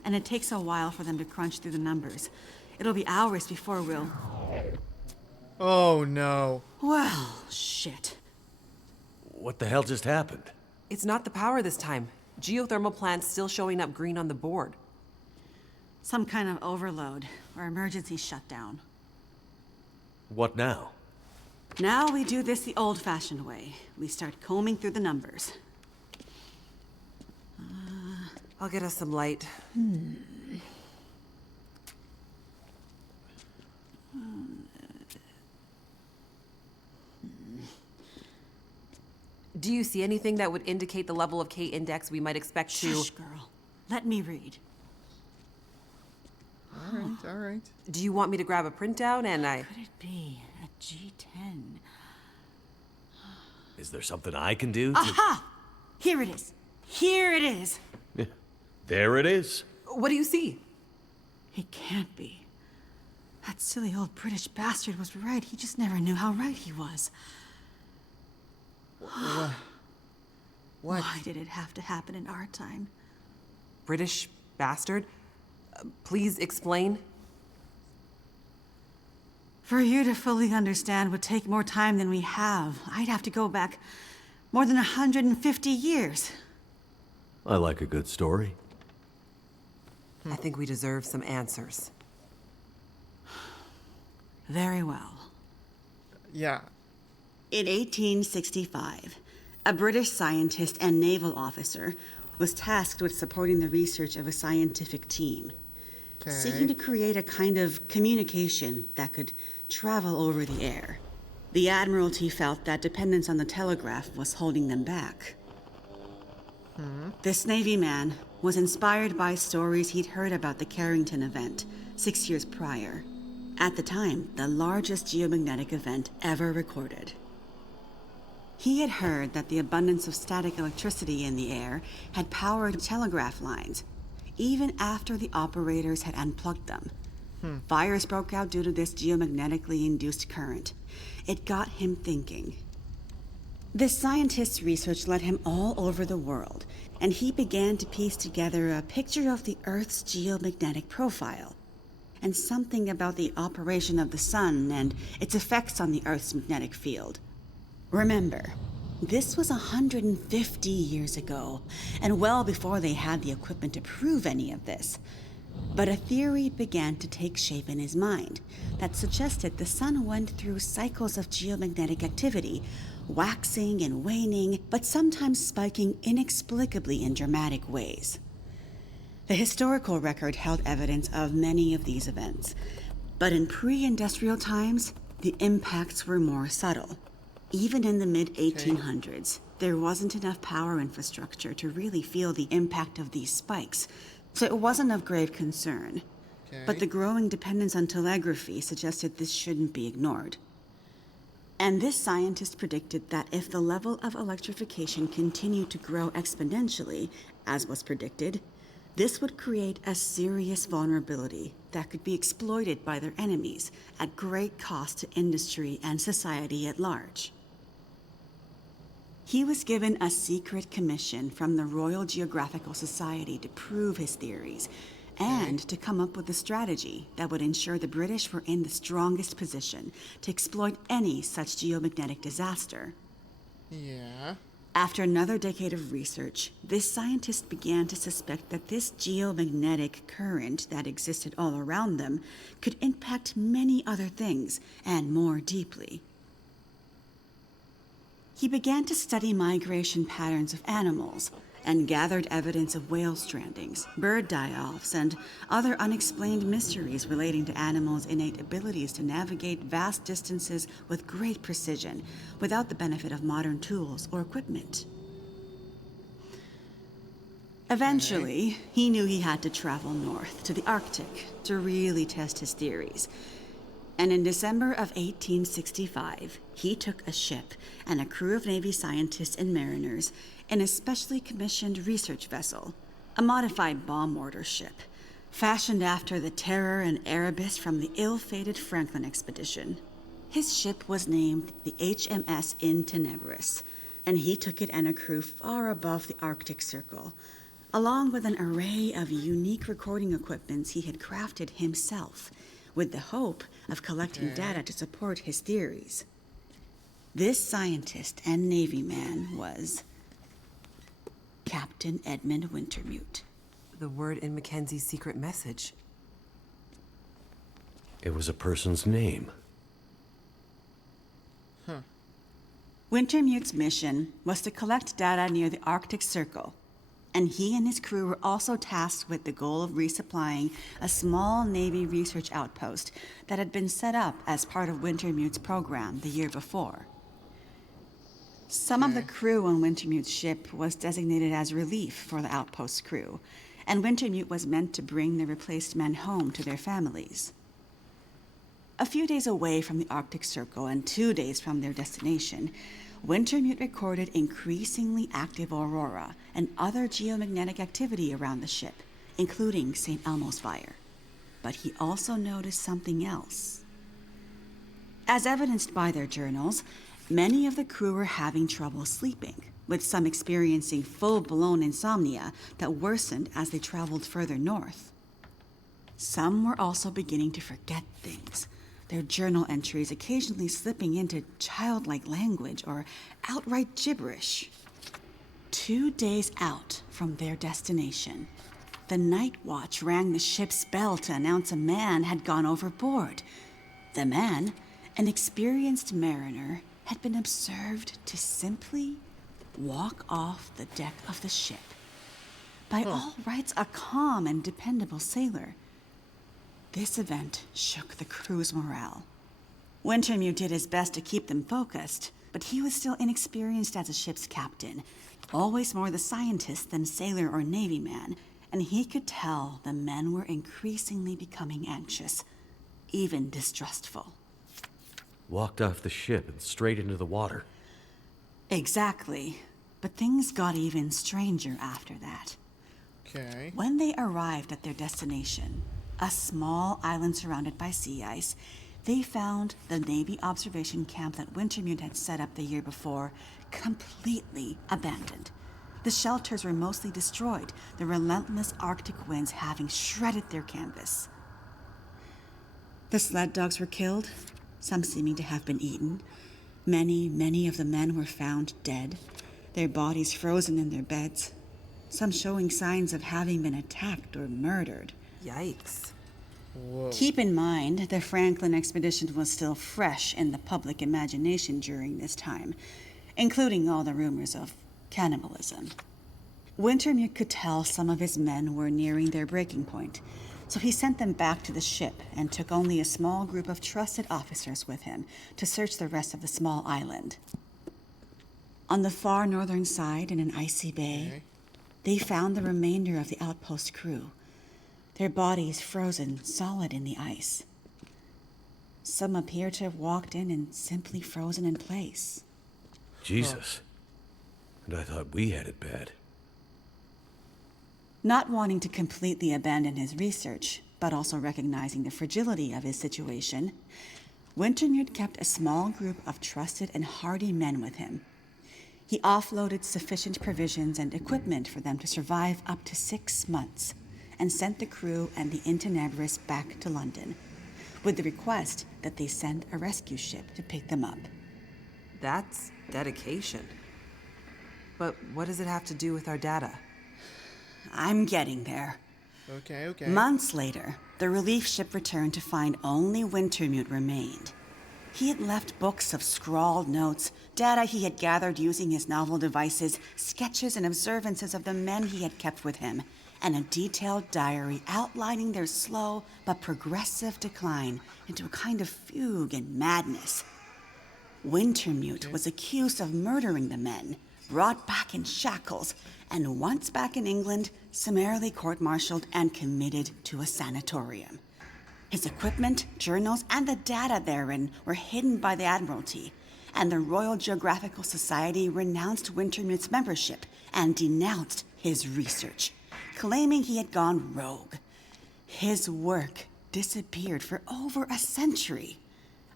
and it takes a while for them to crunch through the numbers. It'll be hours before we'll... Oh, no. Well, shit. What the hell just happened? It's not the power this time. Geothermal plant's still showing up green on the board. Some kind of overload, or emergency shutdown. What now? Now we do this the old-fashioned way. We start combing through the numbers. I'll get us some light. Do you see anything that would indicate the level of K-index we might expect to... Shush, girl. Let me read. All right, all right. Do you want me to grab a printout and I... Could it be a G10? Is there something I can do to... Aha! Here it is. Here it is. There it is. What do you see? It can't be. That silly old British bastard was right. He just never knew how right he was. What? Why did it have to happen in our time? British bastard? Please explain. For you to fully understand would take more time than we have. I'd have to go back more than 150 years. I like a good story. I think we deserve some answers. Very well. Yeah. In 1865, a British scientist and naval officer was tasked with supporting the research of a scientific team, seeking to create a kind of communication that could travel over the air. The Admiralty felt that dependence on the telegraph was holding them back. This Navy man was inspired by stories he'd heard about the Carrington event 6 years prior. At the time, the largest geomagnetic event ever recorded. He had heard that the abundance of static electricity in the air had powered telegraph lines, even after the operators had unplugged them. Fires broke out due to this geomagnetically induced current. It got him thinking. This scientist's research led him all over the world, and he began to piece together a picture of the Earth's geomagnetic profile, and something about the operation of the sun and its effects on the Earth's magnetic field. Remember, this was 150 years ago, and well before they had the equipment to prove any of this. But a theory began to take shape in his mind that suggested the sun went through cycles of geomagnetic activity, waxing and waning, but sometimes spiking inexplicably in dramatic ways. The historical record held evidence of many of these events, but in pre-industrial times, the impacts were more subtle. Even in the mid-1800s, there wasn't enough power infrastructure to really feel the impact of these spikes, so it wasn't of grave concern. But the growing dependence on telegraphy suggested this shouldn't be ignored. And this scientist predicted that if the level of electrification continued to grow exponentially, as was predicted, this would create a serious vulnerability that could be exploited by their enemies at great cost to industry and society at large. He was given a secret commission from the Royal Geographical Society to prove his theories and to come up with a strategy that would ensure the British were in the strongest position to exploit any such geomagnetic disaster. Yeah. After another decade of research, this scientist began to suspect that this geomagnetic current that existed all around them could impact many other things and more deeply. He began to study migration patterns of animals and gathered evidence of whale strandings, bird die-offs, and other unexplained mysteries relating to animals' innate abilities to navigate vast distances with great precision without the benefit of modern tools or equipment. Eventually, he knew he had to travel north to the Arctic to really test his theories. And in December of 1865, he took a ship and a crew of Navy scientists and mariners in a specially commissioned research vessel, a modified bomb mortar ship, fashioned after the Terror and Erebus from the ill-fated Franklin expedition. His ship was named the HMS In Tenebris, and he took it and a crew far above the Arctic Circle, along with an array of unique recording equipments he had crafted himself, with the hope of collecting data to support his theories. This scientist and Navy man was Captain Edmund Wintermute. The word in Mackenzie's secret message. It was a person's name. Wintermute's mission was to collect data near the Arctic Circle, and he and his crew were also tasked with the goal of resupplying a small Navy research outpost that had been set up as part of Wintermute's program the year before. Some of the crew on Wintermute's ship was designated as relief for the outpost's crew, and Wintermute was meant to bring the replaced men home to their families. A few days away from the Arctic Circle and 2 days from their destination, Wintermute recorded increasingly active aurora and other geomagnetic activity around the ship, including St. Elmo's fire. But he also noticed something else. As evidenced by their journals, many of the crew were having trouble sleeping, with some experiencing full-blown insomnia that worsened as they traveled further north. Some were also beginning to forget things, their journal entries occasionally slipping into childlike language or outright gibberish. 2 days out from their destination, the night watch rang the ship's bell to announce a man had gone overboard. The man, an experienced mariner, had been observed to simply walk off the deck of the ship. By all rights, a calm and dependable sailor. This event shook the crew's morale. Wintermute did his best to keep them focused, but he was still inexperienced as a ship's captain, always more the scientist than sailor or Navy man, and he could tell the men were increasingly becoming anxious, even distrustful. Walked off the ship and straight into the water. Exactly. But things got even stranger after that. Okay. When they arrived at their destination, a small island surrounded by sea ice, they found the Navy observation camp that Wintermute had set up the year before completely abandoned. The shelters were mostly destroyed, the relentless Arctic winds having shredded their canvas. The sled dogs were killed, some seeming to have been eaten. Many of the men were found dead, their bodies frozen in their beds, some showing signs of having been attacked or murdered. Yikes. Whoa. Keep in mind, the Franklin expedition was still fresh in the public imagination during this time, including all the rumors of cannibalism. Wintermute could tell some of his men were nearing their breaking point, so he sent them back to the ship and took only a small group of trusted officers with him to search the rest of the small island. On the far northern side, in an icy bay, Okay. they found the remainder of the outpost crew, their bodies frozen solid in the ice. Some appear to have walked in and simply frozen in place. Jesus. And I thought we had it bad. Not wanting to completely abandon his research, but also recognizing the fragility of his situation, Wintermute kept a small group of trusted and hardy men with him. He offloaded sufficient provisions and equipment for them to survive up to 6 months, and sent the crew and the Intenebris back to London, with the request that they send a rescue ship to pick them up. That's dedication. But what does it have to do with our data? I'm getting there. Okay. Months later, the relief ship returned to find only Wintermute remained. He had left books of scrawled notes, data he had gathered using his novel devices, sketches and observances of the men he had kept with him, and a detailed diary outlining their slow but progressive decline into a kind of fugue and madness. Wintermute was accused of murdering the men, brought back in shackles, and once back in England, summarily court-martialed and committed to a sanatorium. His equipment, journals, and the data therein were hidden by the Admiralty, and the Royal Geographical Society renounced Wintermute's membership and denounced his research, claiming he had gone rogue. His work disappeared for over a century,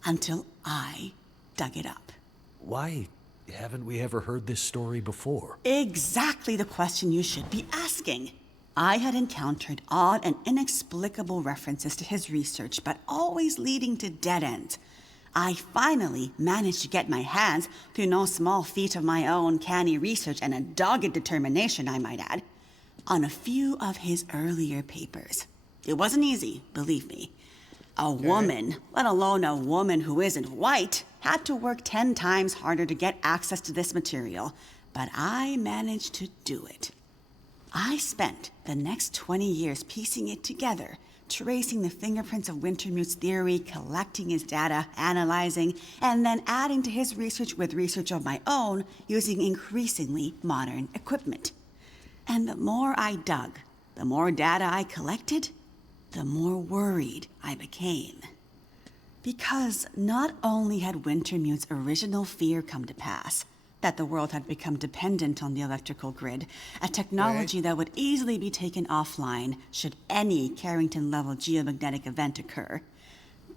until I dug it up. Why haven't we ever heard this story before? Exactly the question you should be asking. I had encountered odd and inexplicable references to his research, but always leading to dead ends. I finally managed to get my hands, through no small feat of my own canny research and a dogged determination, I might add, on a few of his earlier papers. It wasn't easy, believe me. A woman, let alone a woman who isn't white, had to work 10 times harder to get access to this material, but I managed to do it. I spent the next 20 years piecing it together, tracing the fingerprints of Wintermute's theory, collecting his data, analyzing, and then adding to his research with research of my own using increasingly modern equipment. And the more I dug, the more data I collected, the more worried I became. Because not only had Wintermute's original fear come to pass, that the world had become dependent on the electrical grid, a technology that would easily be taken offline should any Carrington-level geomagnetic event occur,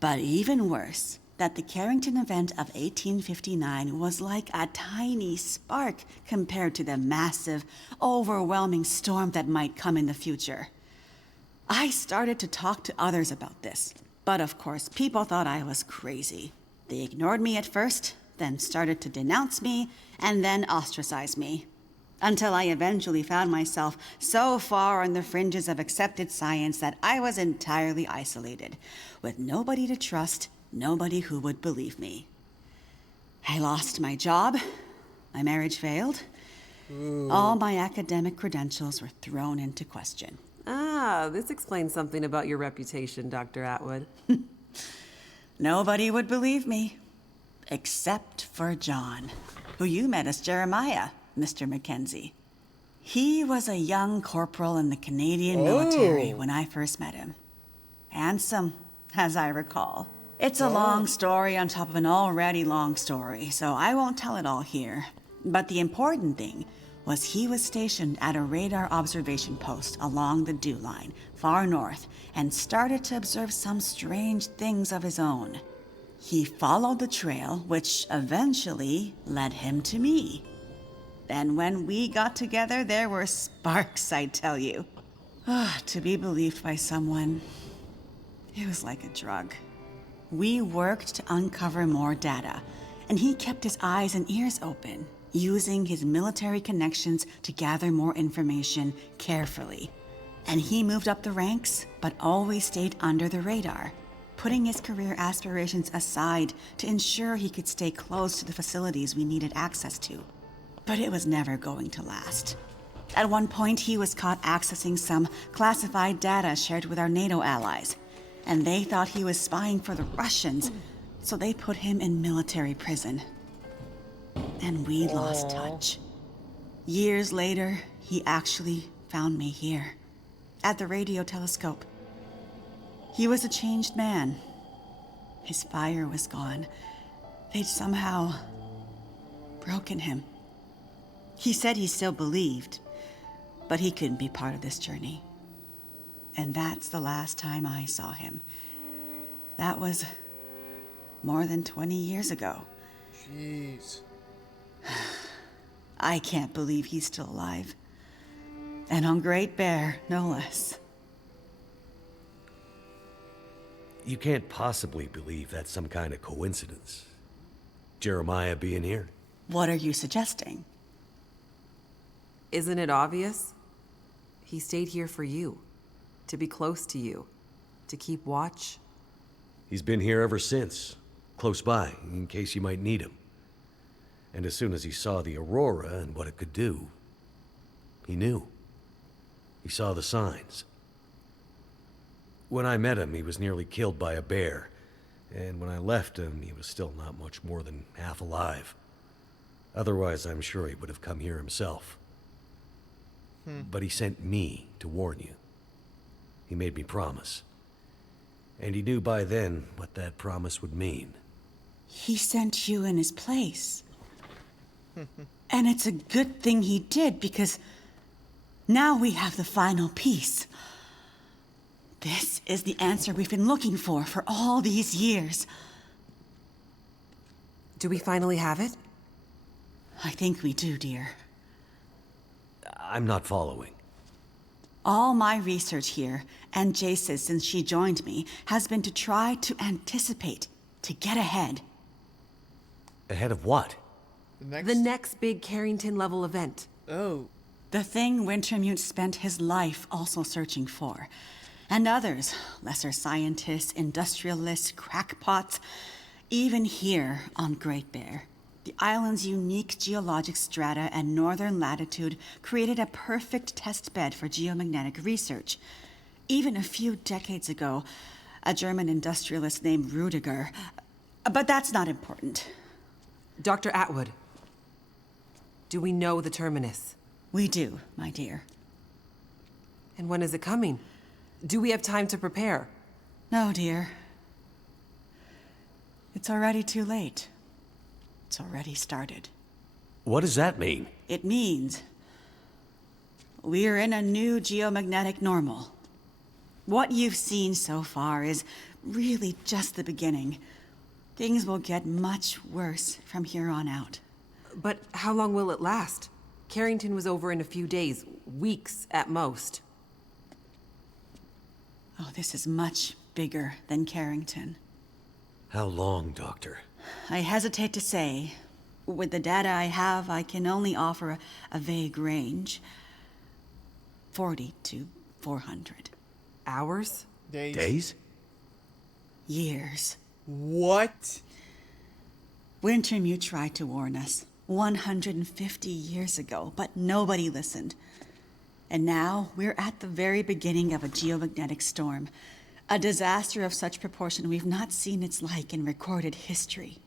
but even worse, that the Carrington event of 1859 was like a tiny spark compared to the massive, overwhelming storm that might come in the future. I started to talk to others about this, but of course, people thought I was crazy. They ignored me at first, then started to denounce me, and then ostracize me. Until I eventually found myself so far on the fringes of accepted science that I was entirely isolated, with nobody to trust, nobody who would believe me. I lost my job, my marriage failed, all my academic credentials were thrown into question. Ah, this explains something about your reputation, Dr. Atwood. Nobody would believe me, except for John, who you met as Jeremiah, Mr. Mackenzie. He was a young corporal in the Canadian military when I first met him. Handsome, as I recall. It's a long story on top of an already long story, so I won't tell it all here. But the important thing was he was stationed at a radar observation post along the dew line, far north, and started to observe some strange things of his own. He followed the trail, which eventually led him to me. And when we got together, there were sparks, I tell you. To be believed by someone, it was like a drug. We worked to uncover more data, and he kept his eyes and ears open, using his military connections to gather more information carefully. And he moved up the ranks, but always stayed under the radar, putting his career aspirations aside to ensure he could stay close to the facilities we needed access to. But it was never going to last. At one point, he was caught accessing some classified data shared with our NATO allies, and they thought he was spying for the Russians, so they put him in military prison. And we lost touch. Years later, he actually found me here, at the radio telescope. He was a changed man. His fire was gone. They'd somehow broken him. He said he still believed, but he couldn't be part of this journey. And that's the last time I saw him. That was more than 20 years ago. Jeez. I can't believe he's still alive. And on Great Bear, no less. You can't possibly believe that's some kind of coincidence. Jeremiah being here. What are you suggesting? Isn't it obvious? He stayed here for you, to be close to you, to keep watch. He's been here ever since, close by, in case you might need him. And as soon as he saw the Aurora and what it could do, he knew. He saw the signs. When I met him, he was nearly killed by a bear. And when I left him, he was still not much more than half alive. Otherwise, I'm sure he would have come here himself. But he sent me to warn you. He made me promise. And he knew by then what that promise would mean. He sent you in his place. And it's a good thing he did, because now we have the final piece. This is the answer we've been looking for all these years. Do we finally have it? I think we do, dear. I'm not following. All my research here, and Jace's since she joined me, has been to try to anticipate, to get ahead. Ahead of what? The next big Carrington-level event. Oh. The thing Wintermute spent his life also searching for. And others, lesser scientists, industrialists, crackpots, even here on Great Bear. The island's unique geologic strata and northern latitude created a perfect test bed for geomagnetic research. Even a few decades ago, a German industrialist named Rudiger. But that's not important. Dr. Atwood, do we know the terminus? We do, my dear. And when is it coming? Do we have time to prepare? No, dear. It's already too late. It's already started. What does that mean? It means we're in a new geomagnetic normal. What you've seen so far is really just the beginning. Things will get much worse from here on out. But how long will it last? Carrington was over in a few days, weeks at most. Oh, this is much bigger than Carrington. How long, Doctor? I hesitate to say. With the data I have, I can only offer a vague range. 40 to 400. Hours? Days. Days? Years. What? Wintermute tried to warn us 150 years ago, but nobody listened. And now we're at the very beginning of a geomagnetic storm. A disaster of such proportion we've not seen its like in recorded history.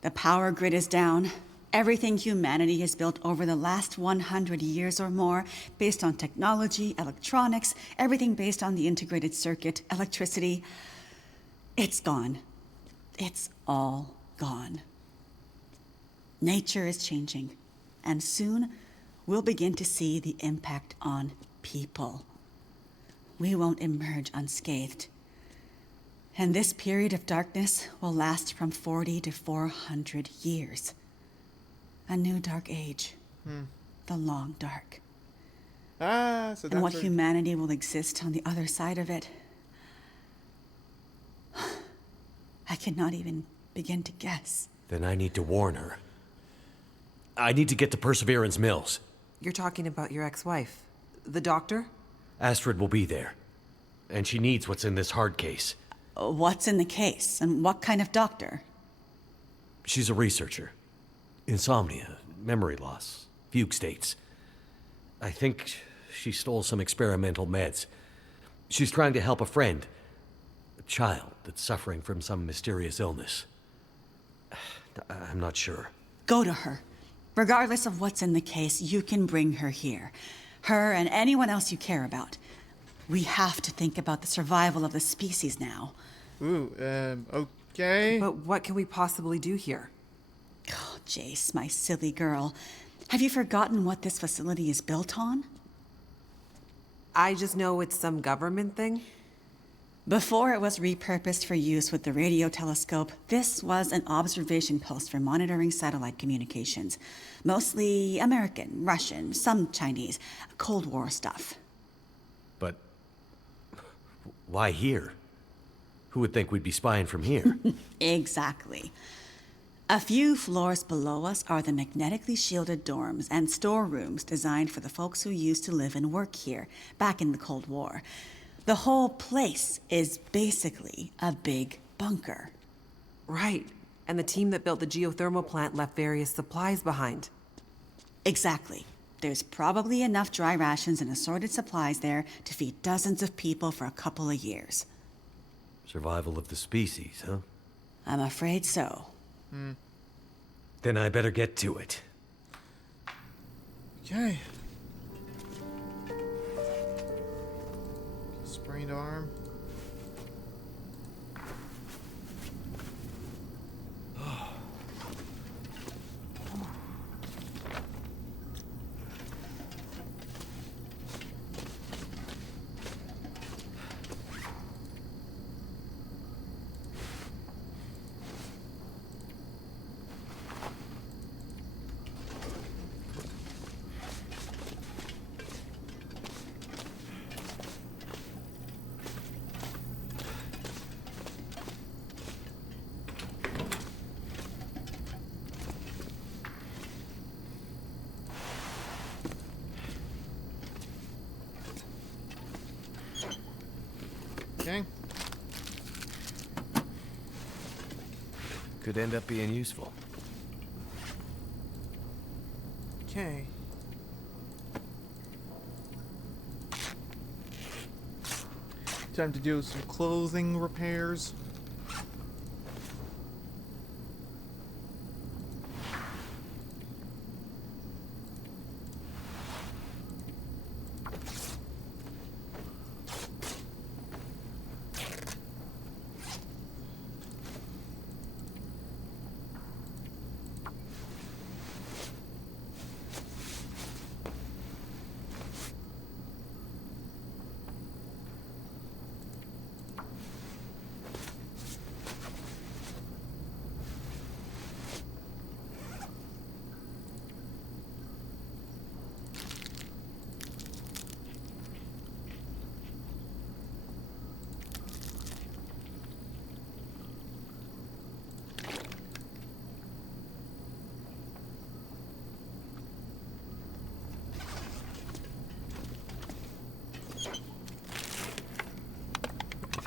The power grid is down. Everything humanity has built over the last 100 years or more, based on technology, electronics, everything based on the integrated circuit, electricity, it's gone. It's all gone. Nature is changing, and soon we'll begin to see the impact on people. We won't emerge unscathed. And this period of darkness will last from 40 to 400 years. A new dark age. The long dark. Ah, so that's And what where- humanity will exist on the other side of it, I cannot even begin to guess. Then I need to warn her. I need to get to Perseverance Mills. You're talking about your ex-wife, the doctor? Astrid will be there. And she needs what's in this hard case. What's in the case, and what kind of doctor? She's a researcher. Insomnia, memory loss, fugue states. I think she stole some experimental meds. She's trying to help a friend. A child that's suffering from some mysterious illness. I'm not sure. Go to her. Regardless of what's in the case, you can bring her here. Her and anyone else you care about. We have to think about the survival of the species now. Ooh, okay. But what can we possibly do here? Oh, Jace, my silly girl. Have you forgotten what this facility is built on? I just know it's some government thing. Before it was repurposed for use with the radio telescope, this was an observation post for monitoring satellite communications. Mostly American, Russian, some Chinese, Cold War stuff. But why here? Who would think we'd be spying from here? Exactly. A few floors below us are the magnetically shielded dorms and storerooms designed for the folks who used to live and work here back in the Cold War. The whole place is basically a big bunker. Right. And the team that built the geothermal plant left various supplies behind. Exactly. There's probably enough dry rations and assorted supplies there to feed dozens of people for a couple of years. Survival of the species, huh? I'm afraid so. Then I better get to it. Okay. Sprained arm. Okay. Could end up being useful. Okay. Time to do some clothing repairs.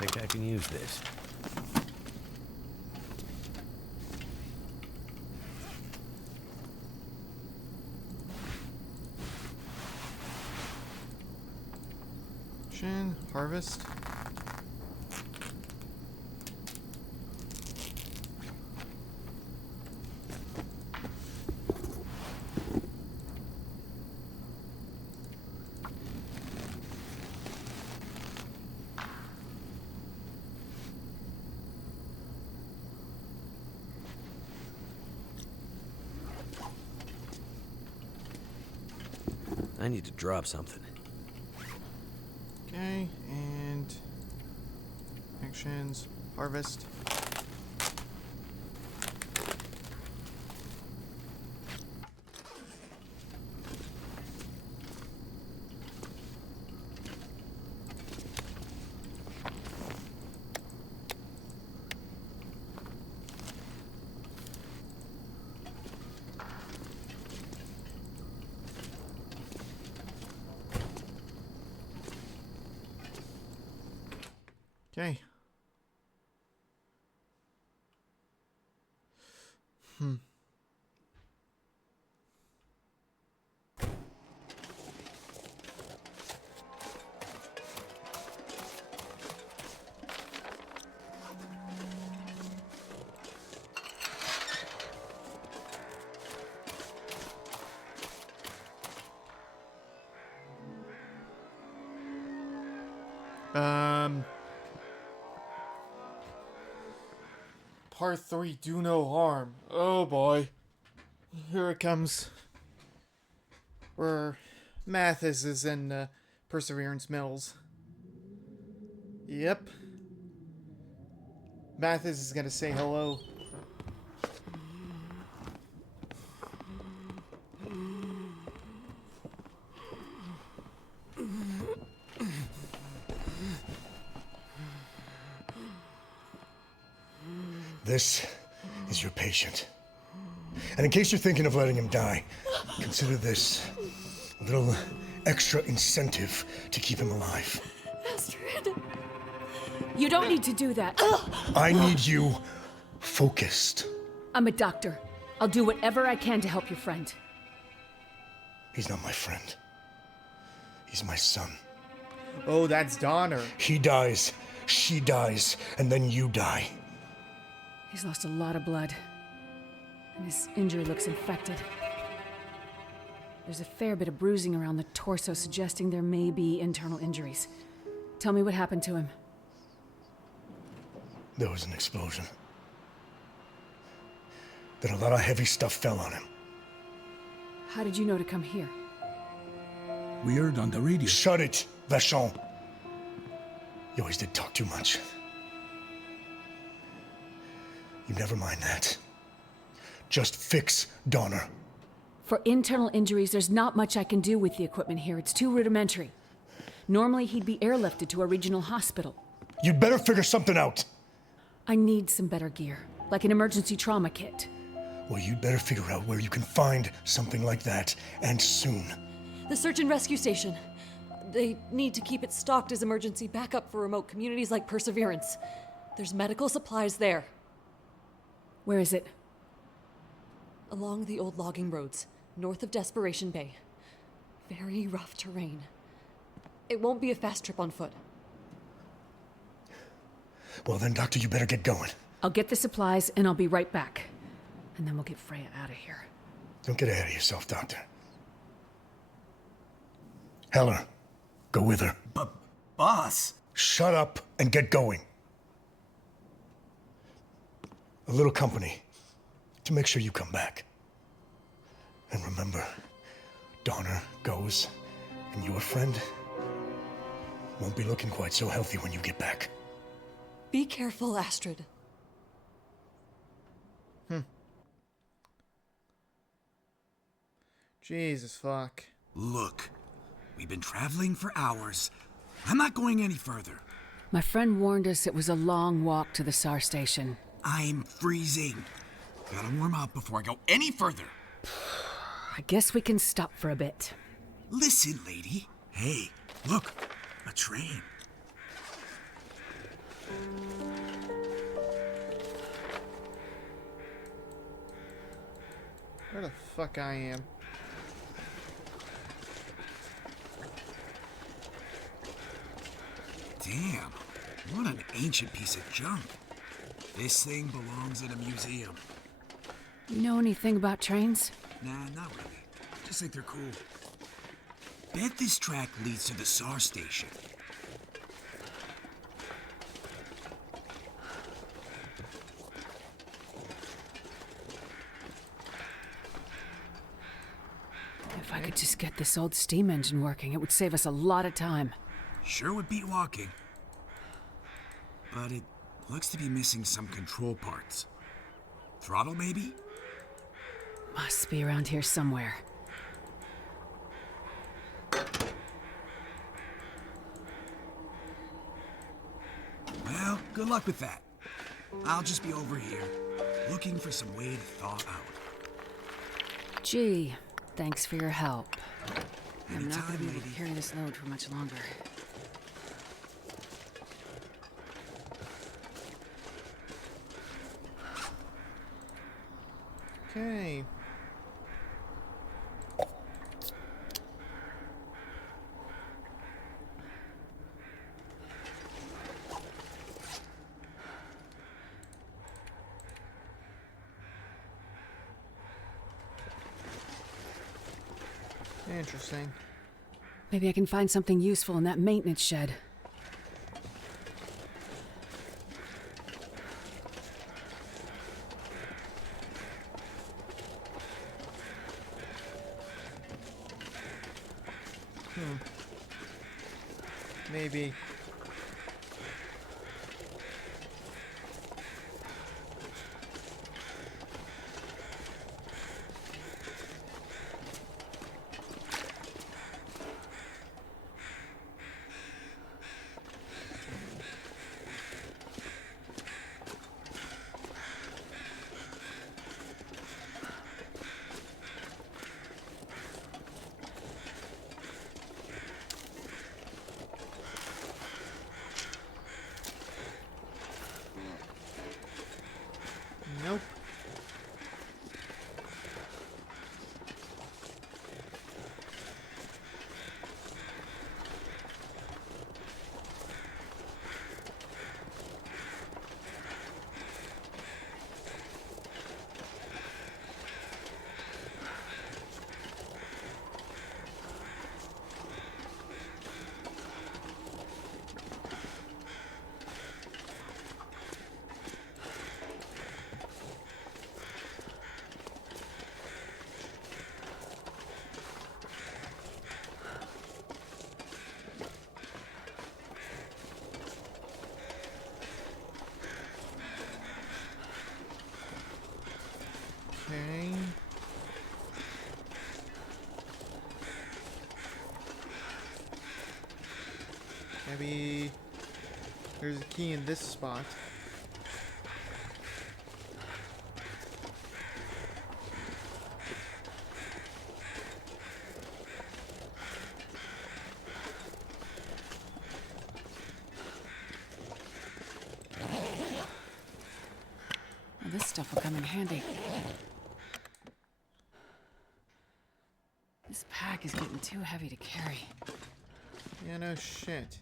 I think I can use this. Harvest. I need to drop something. Okay, and actions, harvest. Okay. Part 3, do no harm. Oh boy. Here it comes. Where Mathis is in Perseverance Mills. Yep. Mathis is gonna say hello. This is your patient. And in case you're thinking of letting him die, consider this a little extra incentive to keep him alive. Astrid. You don't need to do that. I need you focused. I'm a doctor. I'll do whatever I can to help your friend. He's not my friend. He's my son. Oh, that's Donner. He dies, she dies, and then you die. He's lost a lot of blood. And his injury looks infected. There's a fair bit of bruising around the torso, suggesting there may be internal injuries. Tell me what happened to him. There was an explosion. Then a lot of heavy stuff fell on him. How did you know to come here? We heard on the radio. Shut it, Vachon. You always did talk too much. You never mind that. Just fix Donner. For internal injuries, there's not much I can do with the equipment here. It's too rudimentary. Normally, he'd be airlifted to a regional hospital. You'd better figure something out. I need some better gear, like an emergency trauma kit. Well, you'd better figure out where you can find something like that, and soon. The search and rescue station. They need to keep it stocked as emergency backup for remote communities like Perseverance. There's medical supplies there. Where is it? Along the old logging roads, north of Desperation Bay. Very rough terrain. It won't be a fast trip on foot. Well then, Doctor, you better get going. I'll get the supplies and I'll be right back. And then we'll get Freya out of here. Don't get ahead of yourself, Doctor. Heller, go with her. But, boss. Shut up and get going. A little company to make sure you come back. And remember, Donner goes, and your friend won't be looking quite so healthy when you get back. Be careful, Astrid. Jesus fuck. Look, we've been traveling for hours. I'm not going any further. My friend warned us it was a long walk to the SAR station. I'm freezing. Gotta warm up before I go any further. I guess we can stop for a bit. Listen, lady. Hey, look, a train. Where the fuck I am? Damn, what an ancient piece of junk. This thing belongs in a museum. You know anything about trains? Nah, not really. Just think they're cool. Bet this track leads to the SAR station. If I I could just get this old steam engine working. It would save us a lot of time. Sure would beat walking. But it looks to be missing some control parts. Throttle, maybe? Must be around here somewhere. Well, good luck with that. I'll just be over here, looking for some way to thaw out. Gee, thanks for your help. I'm not going to be able to lady. carry this load for much longer. Okay. Interesting. Maybe I can find something useful in that maintenance shed. Maybe. Nope. Okay. Maybe there's a key in this spot. Well, this stuff will come in handy. This pack is getting too heavy to carry. Yeah, no shit.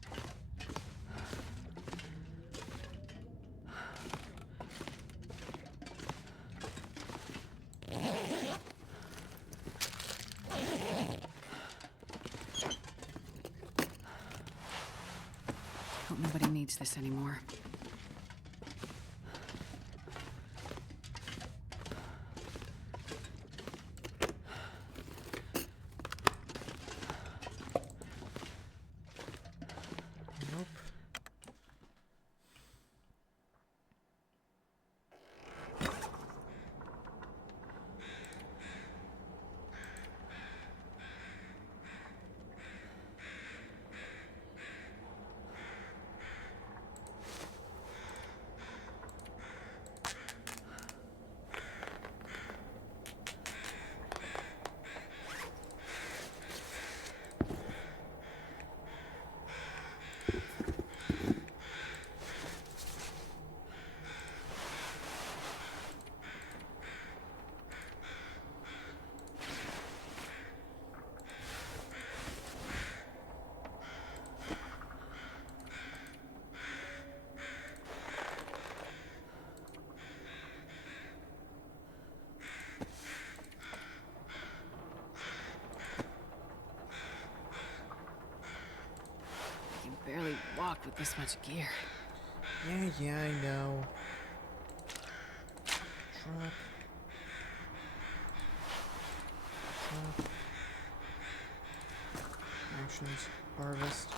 Hope nobody needs this anymore. Nope. I can barely walk with this much gear. Yeah, I know. Drop. Drop. potions. Harvest.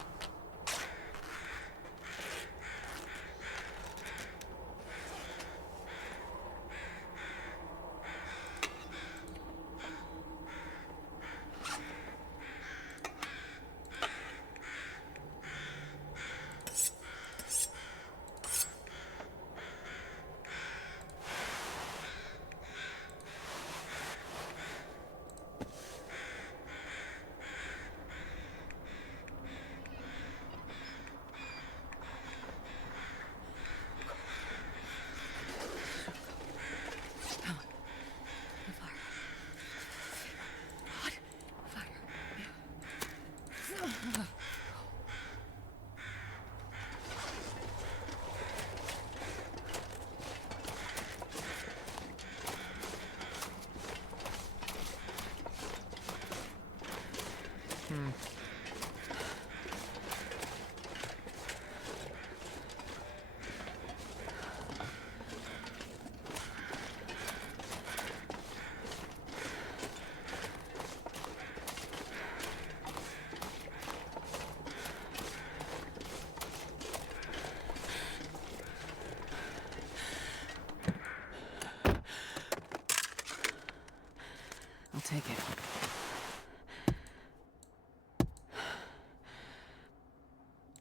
I'll take it.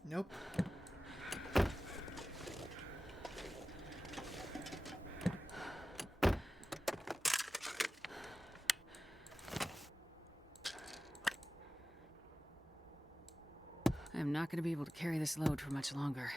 Nope. I'm not going to be able to carry this load for much longer.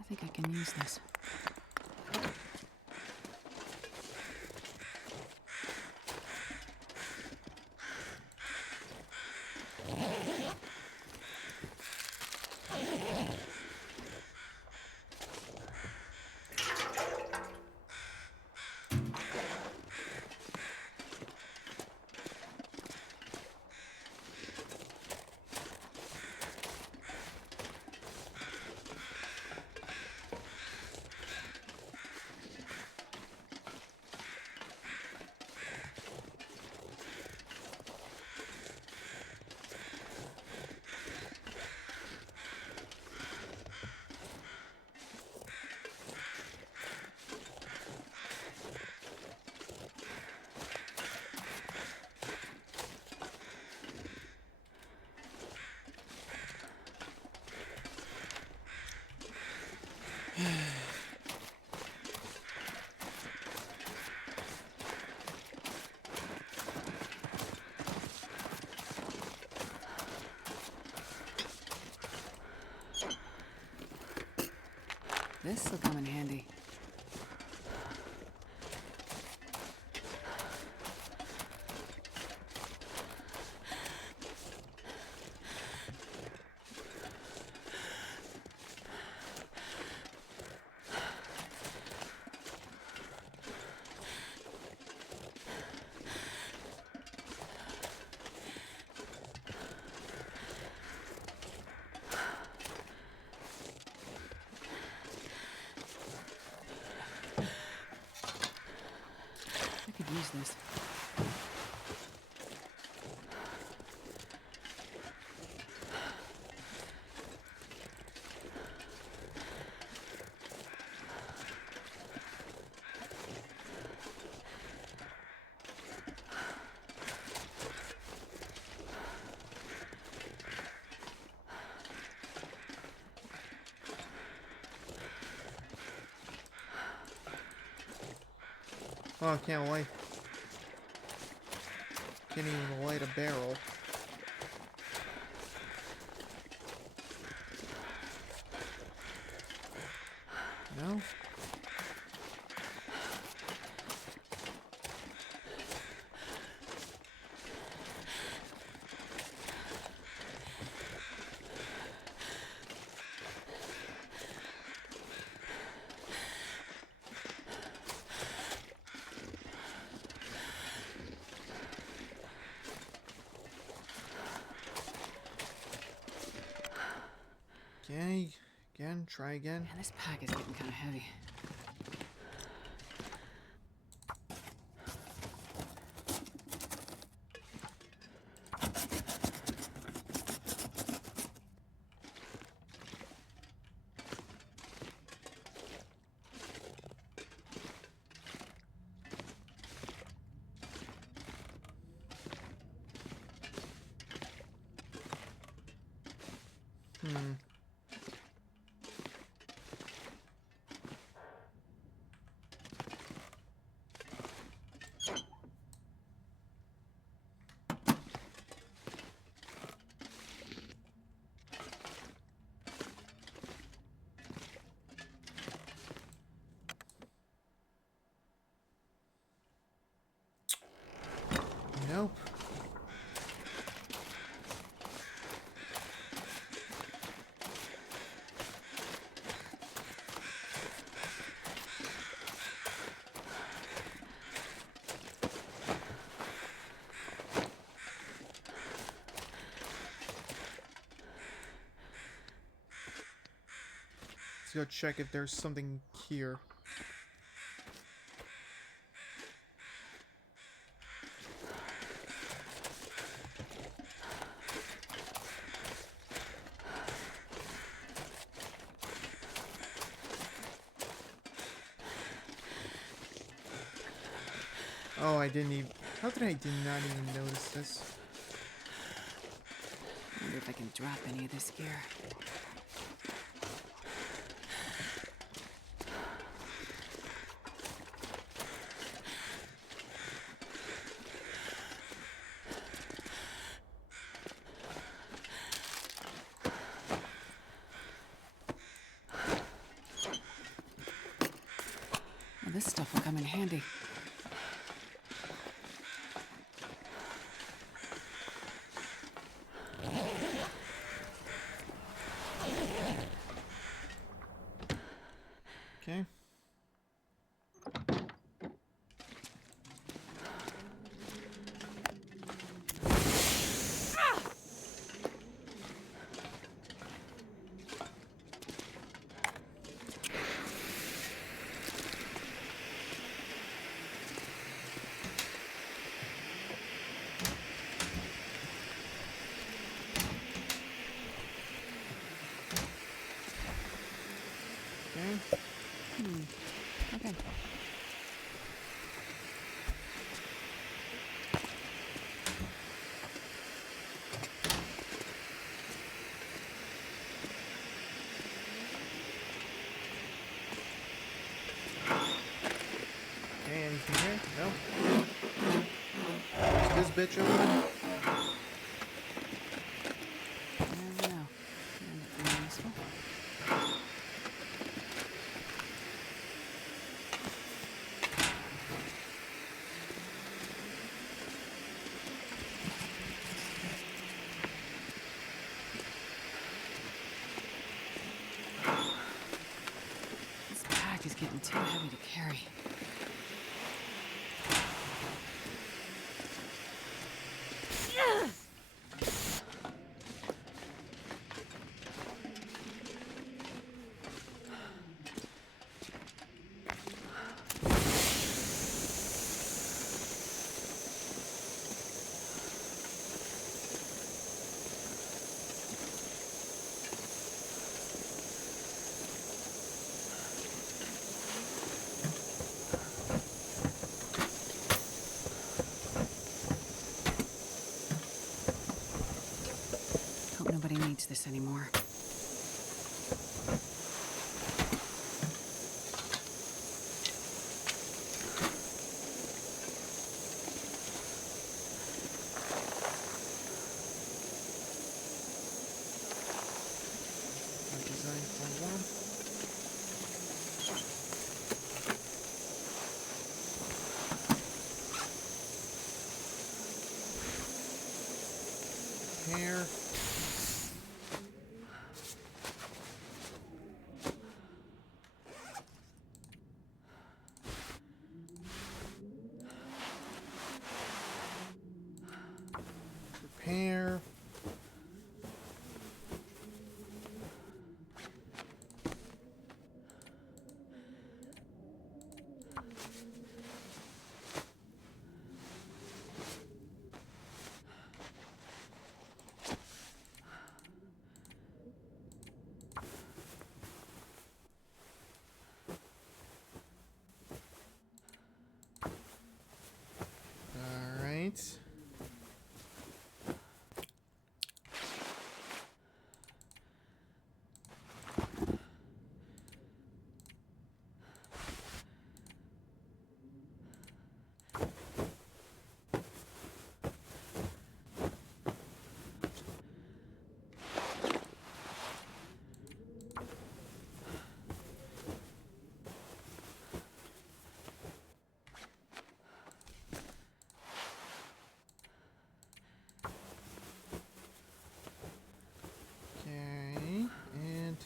I think I can use this. This'll come in handy. I could use this. Oh, I can't light. Can't even light a barrel. No? Okay, again, try again. Man, this pack is getting kind of heavy. Nope. Let's go check if there's something here. Oh, I didn't even... How did I did not even notice this? I wonder if I can drop any of this gear. Well, this stuff will come in handy. Okay. Okay. Okay, anything here? No? Is this bitch open? I don't know. Anything useful? This pack is getting too heavy to carry. Hope nobody needs this anymore. Repair. Repair. All right. Okay, and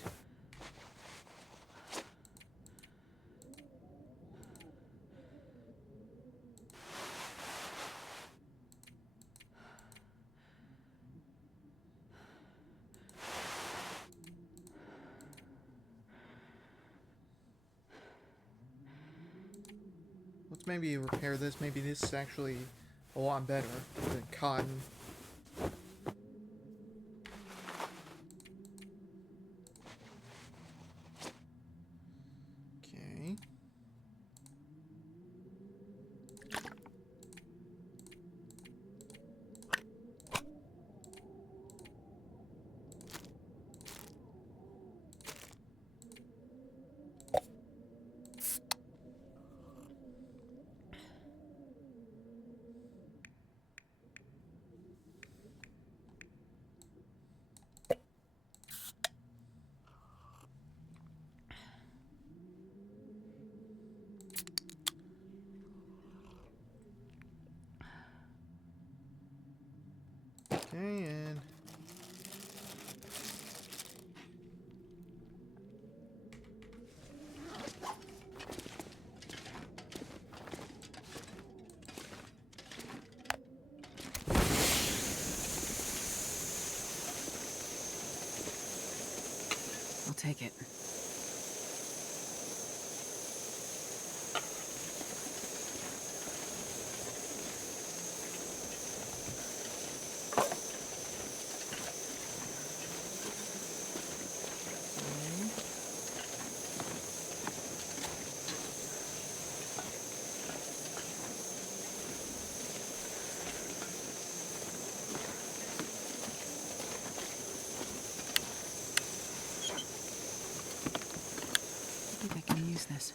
let's maybe repair this. Maybe this is actually a lot better than cotton. Okay. Okay, and I'll take it. I think I can use this.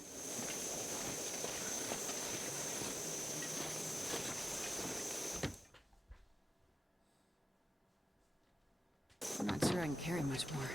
I'm not sure I can carry much more.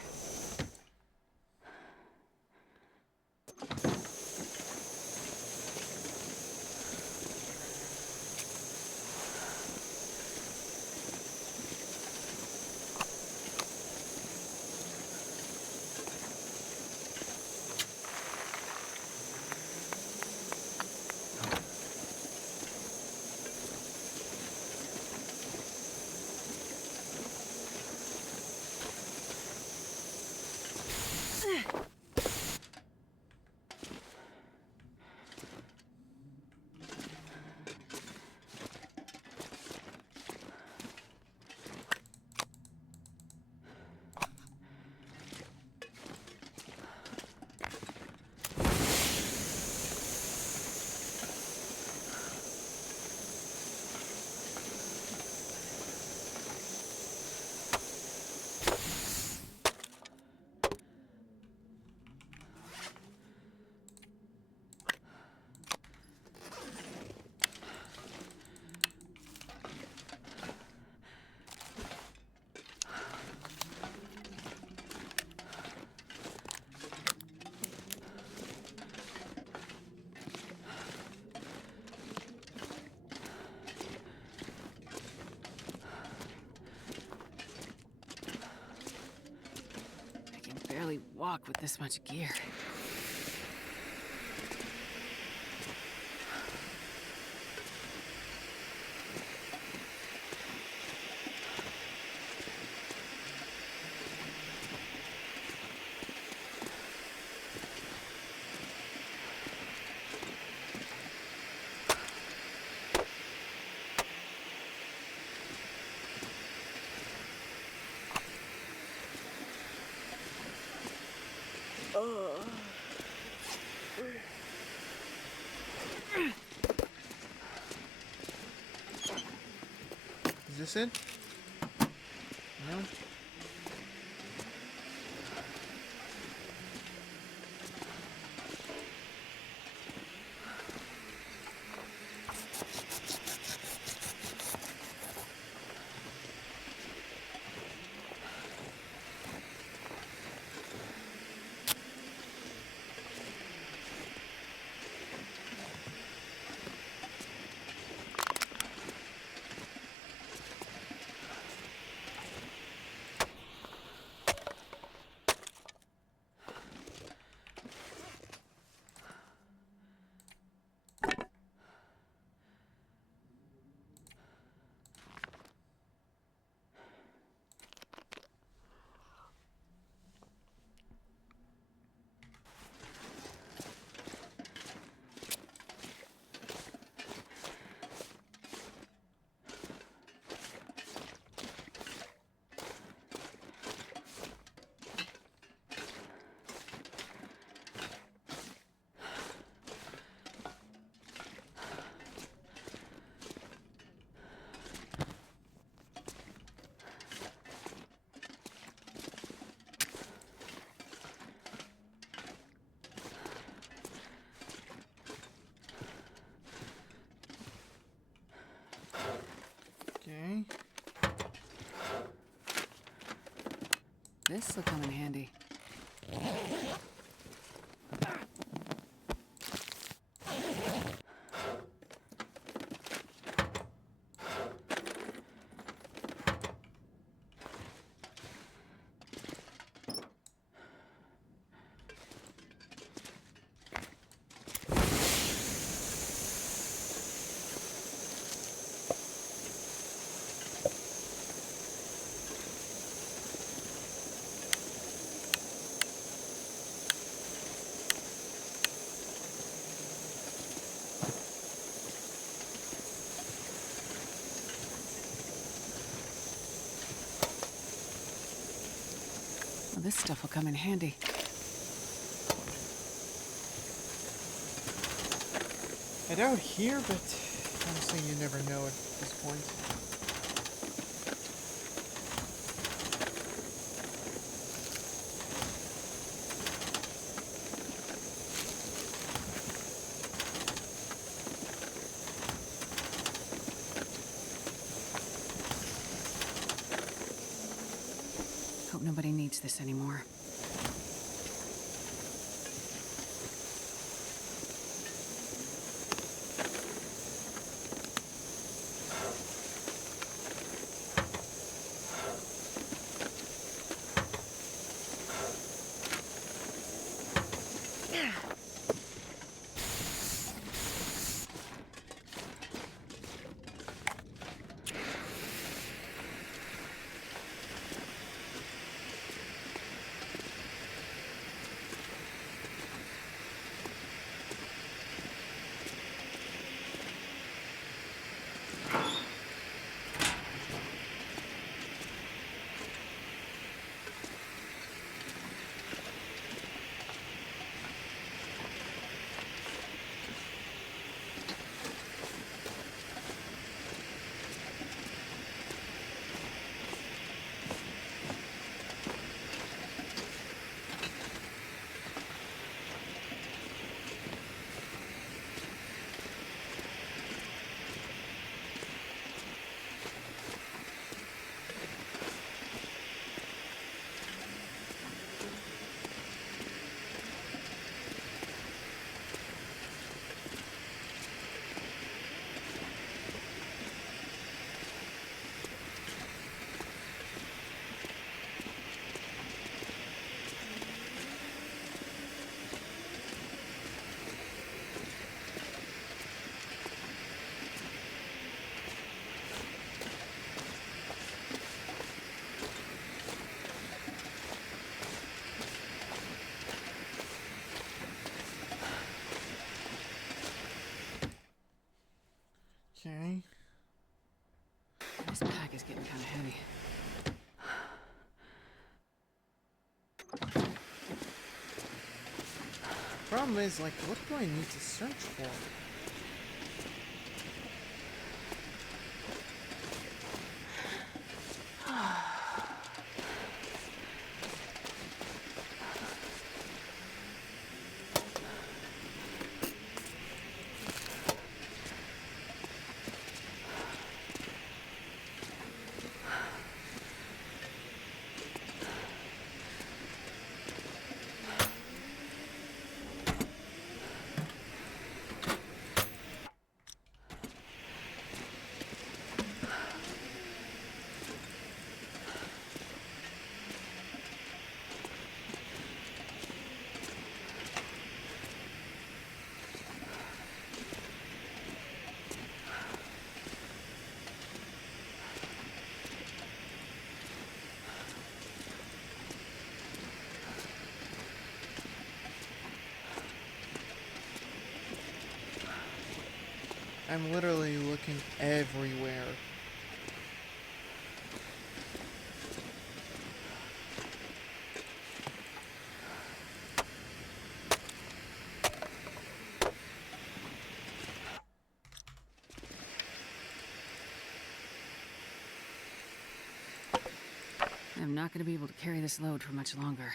walk with this much gear. Is this it? No? Okay. This'll come in handy. Well, this stuff will come in handy. I doubt here, but honestly, you never know at this point. Hope nobody needs this anymore. is getting kind of heavy. Problem is, like, what do I need to search for? I'm literally looking everywhere. I'm not going to be able to carry this load for much longer.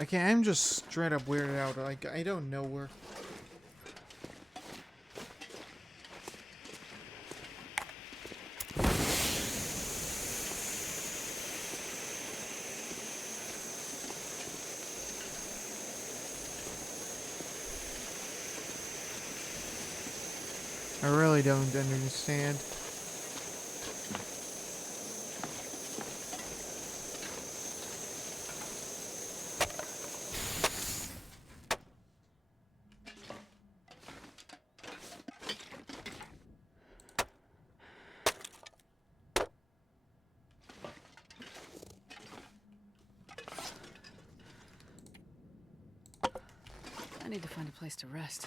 Okay, I'm just straight up weirded out. Like, I don't know where. I really don't understand. I need to find a place to rest.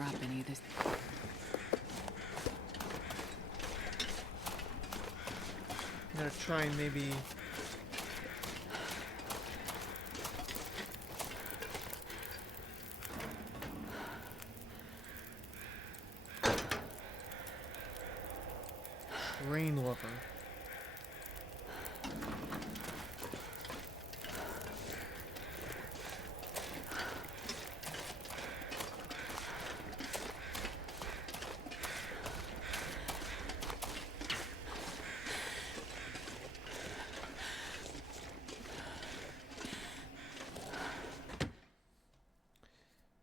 drop any of this. I'm gonna try and maybe... Rain lover.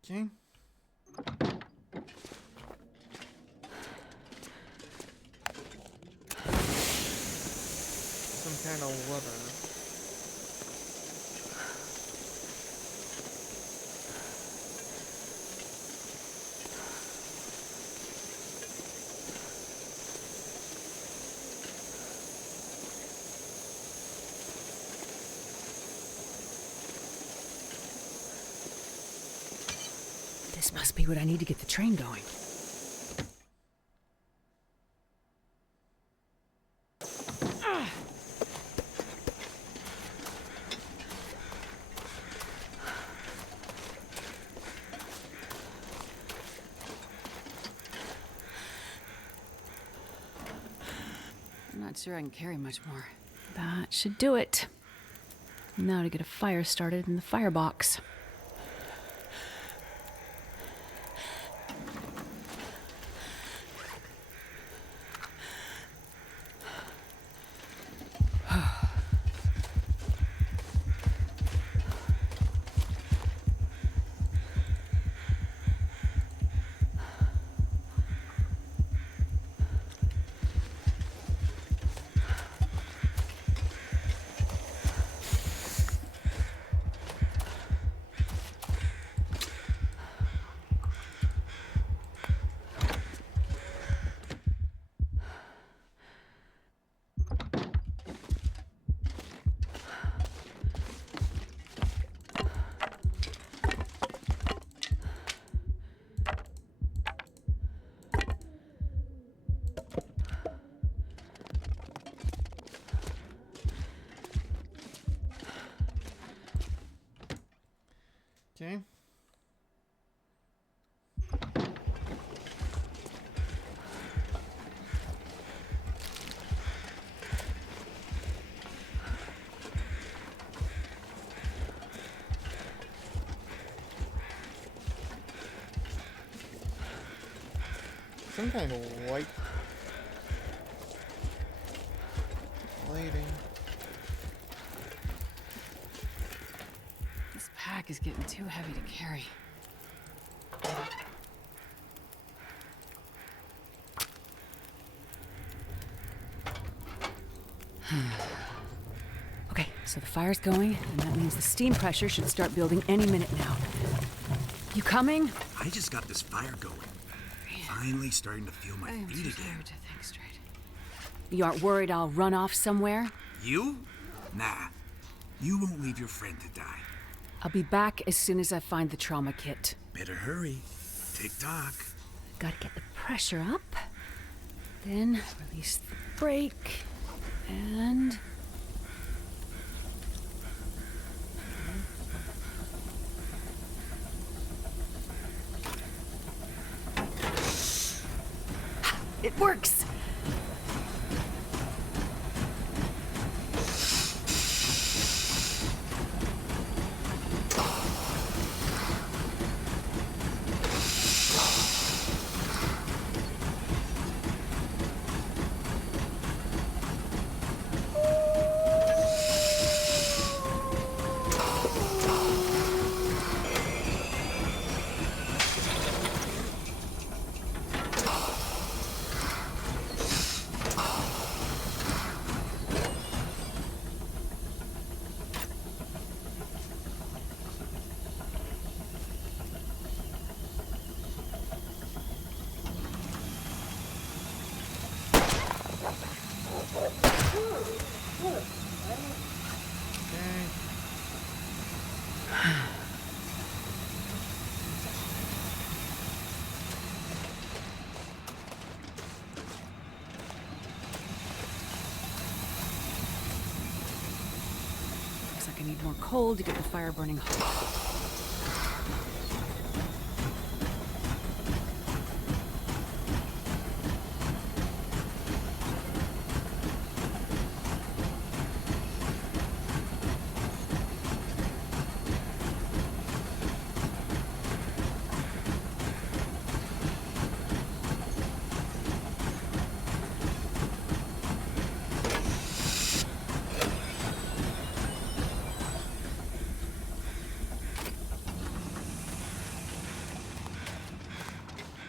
Okay. Some kind of leather. This must be what I need to get the train going. I'm not sure I can carry much more. That should do it. Now to get a fire started in the firebox. Okay. Some kind of white lighting. This pack is getting too heavy to carry. Okay, so the fire's going, and that means the steam pressure should start building any minute now. You coming? I just got this fire going. Finally starting to feel my I am feet too again. tired to think straight. You aren't worried I'll run off somewhere? You? Nah. You won't leave your friend to die. I'll be back as soon as I find the trauma kit. Better hurry. Tick-tock. Gotta get the pressure up. Then release the brake. And... it works! Need more coal to get the fire burning hot.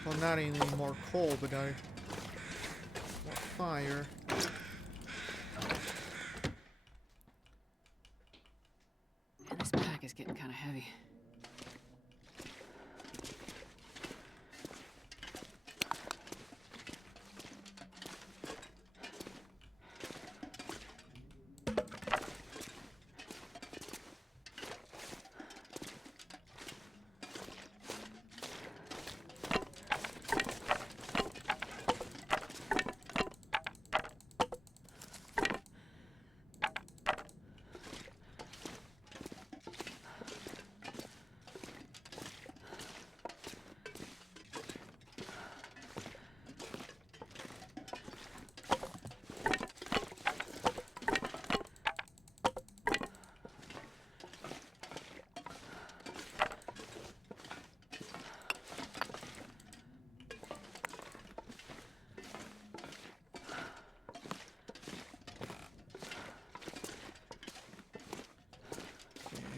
Well, not any more coal, but more fire. Man, this pack is getting kind of heavy.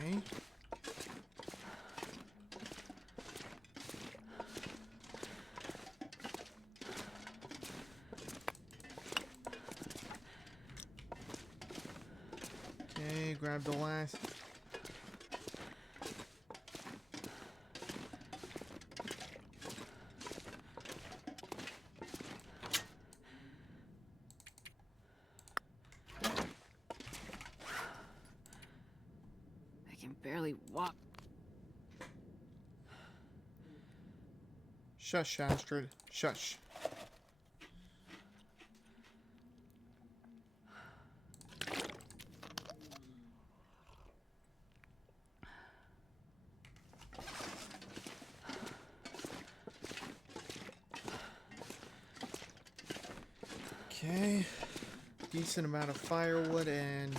Okay. Okay, grab the last. I can barely walk. Shush, Astrid. Shush. Okay. Decent amount of firewood and,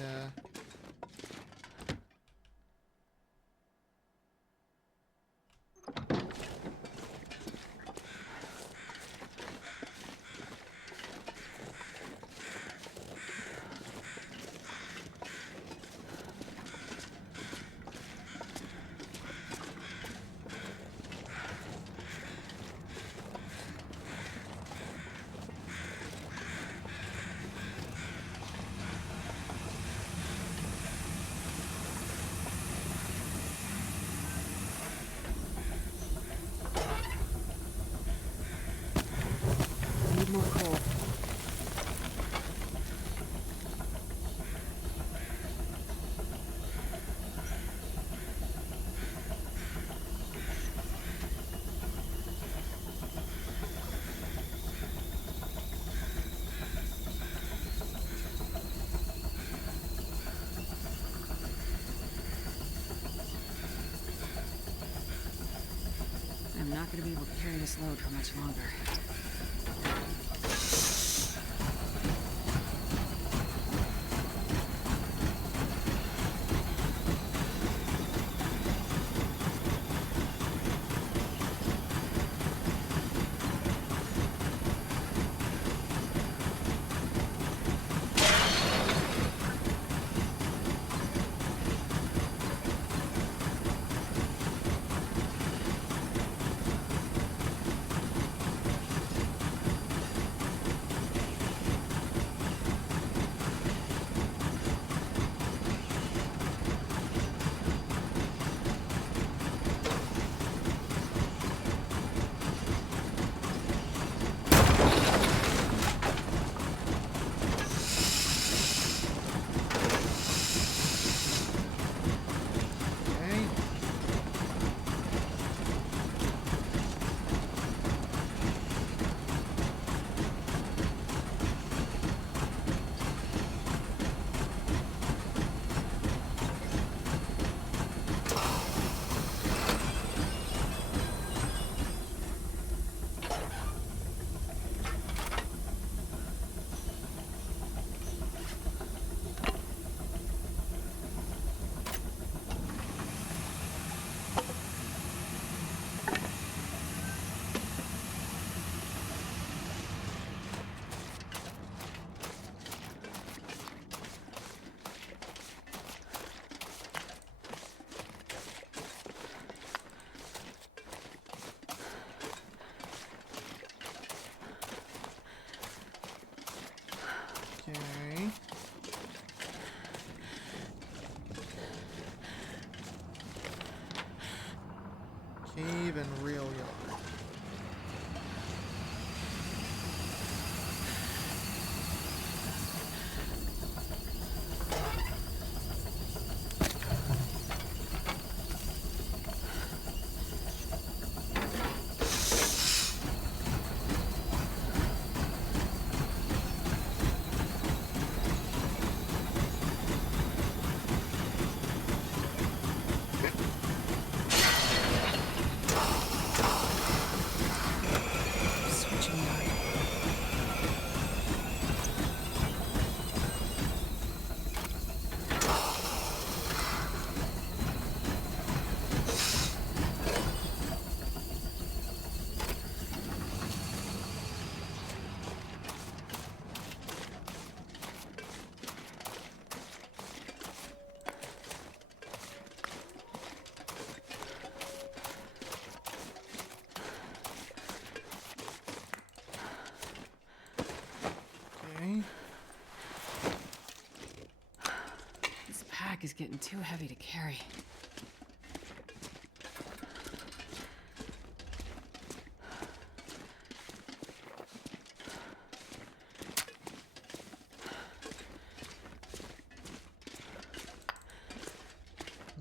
Need more coal. I'm not going to be able to carry this load for much longer. Cave and real yard. This pack is getting too heavy to carry.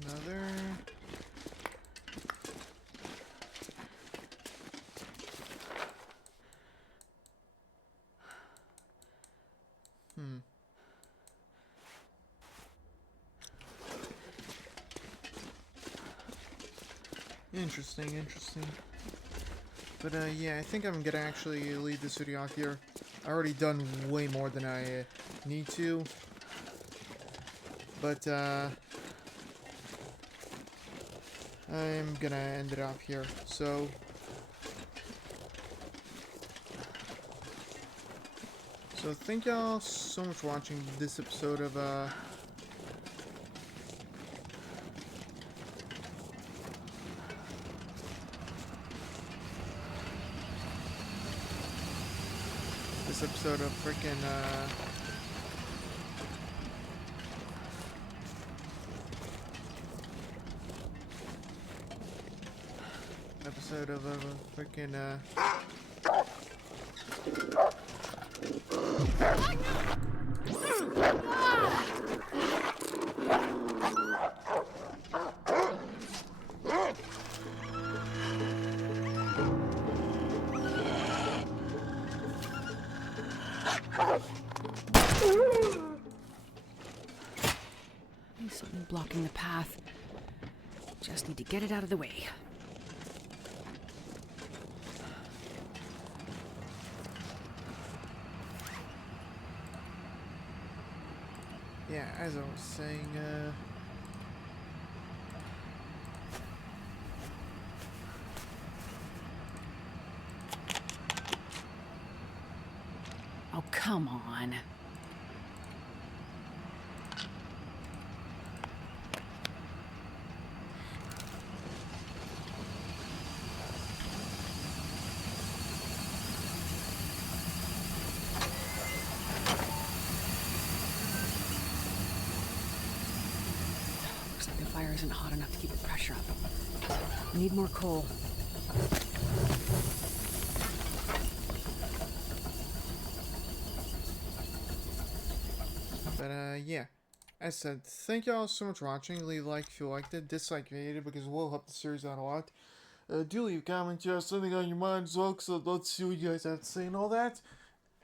Another. Interesting. But yeah, I think I'm gonna actually leave this video off here. I already done way more than I need to. But I'm gonna end it off here. So thank y'all so much for watching this episode of freaking There's something blocking the path. Just need to get it out of the way. yeah, as I was saying, Oh, come on. Looks like the fire isn't hot enough to keep the pressure up. I need more coal. but yeah. As said, thank y'all so much for watching. Leave a like if you liked it, dislike if you hated it, because it will help the series out a lot. Do leave a comment, you have something on your mind as well, so let's see what you guys have to say and all that.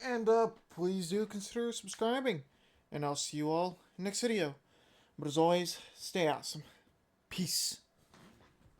And please do consider subscribing. And I'll see you all next video. But as always, stay awesome. Peace.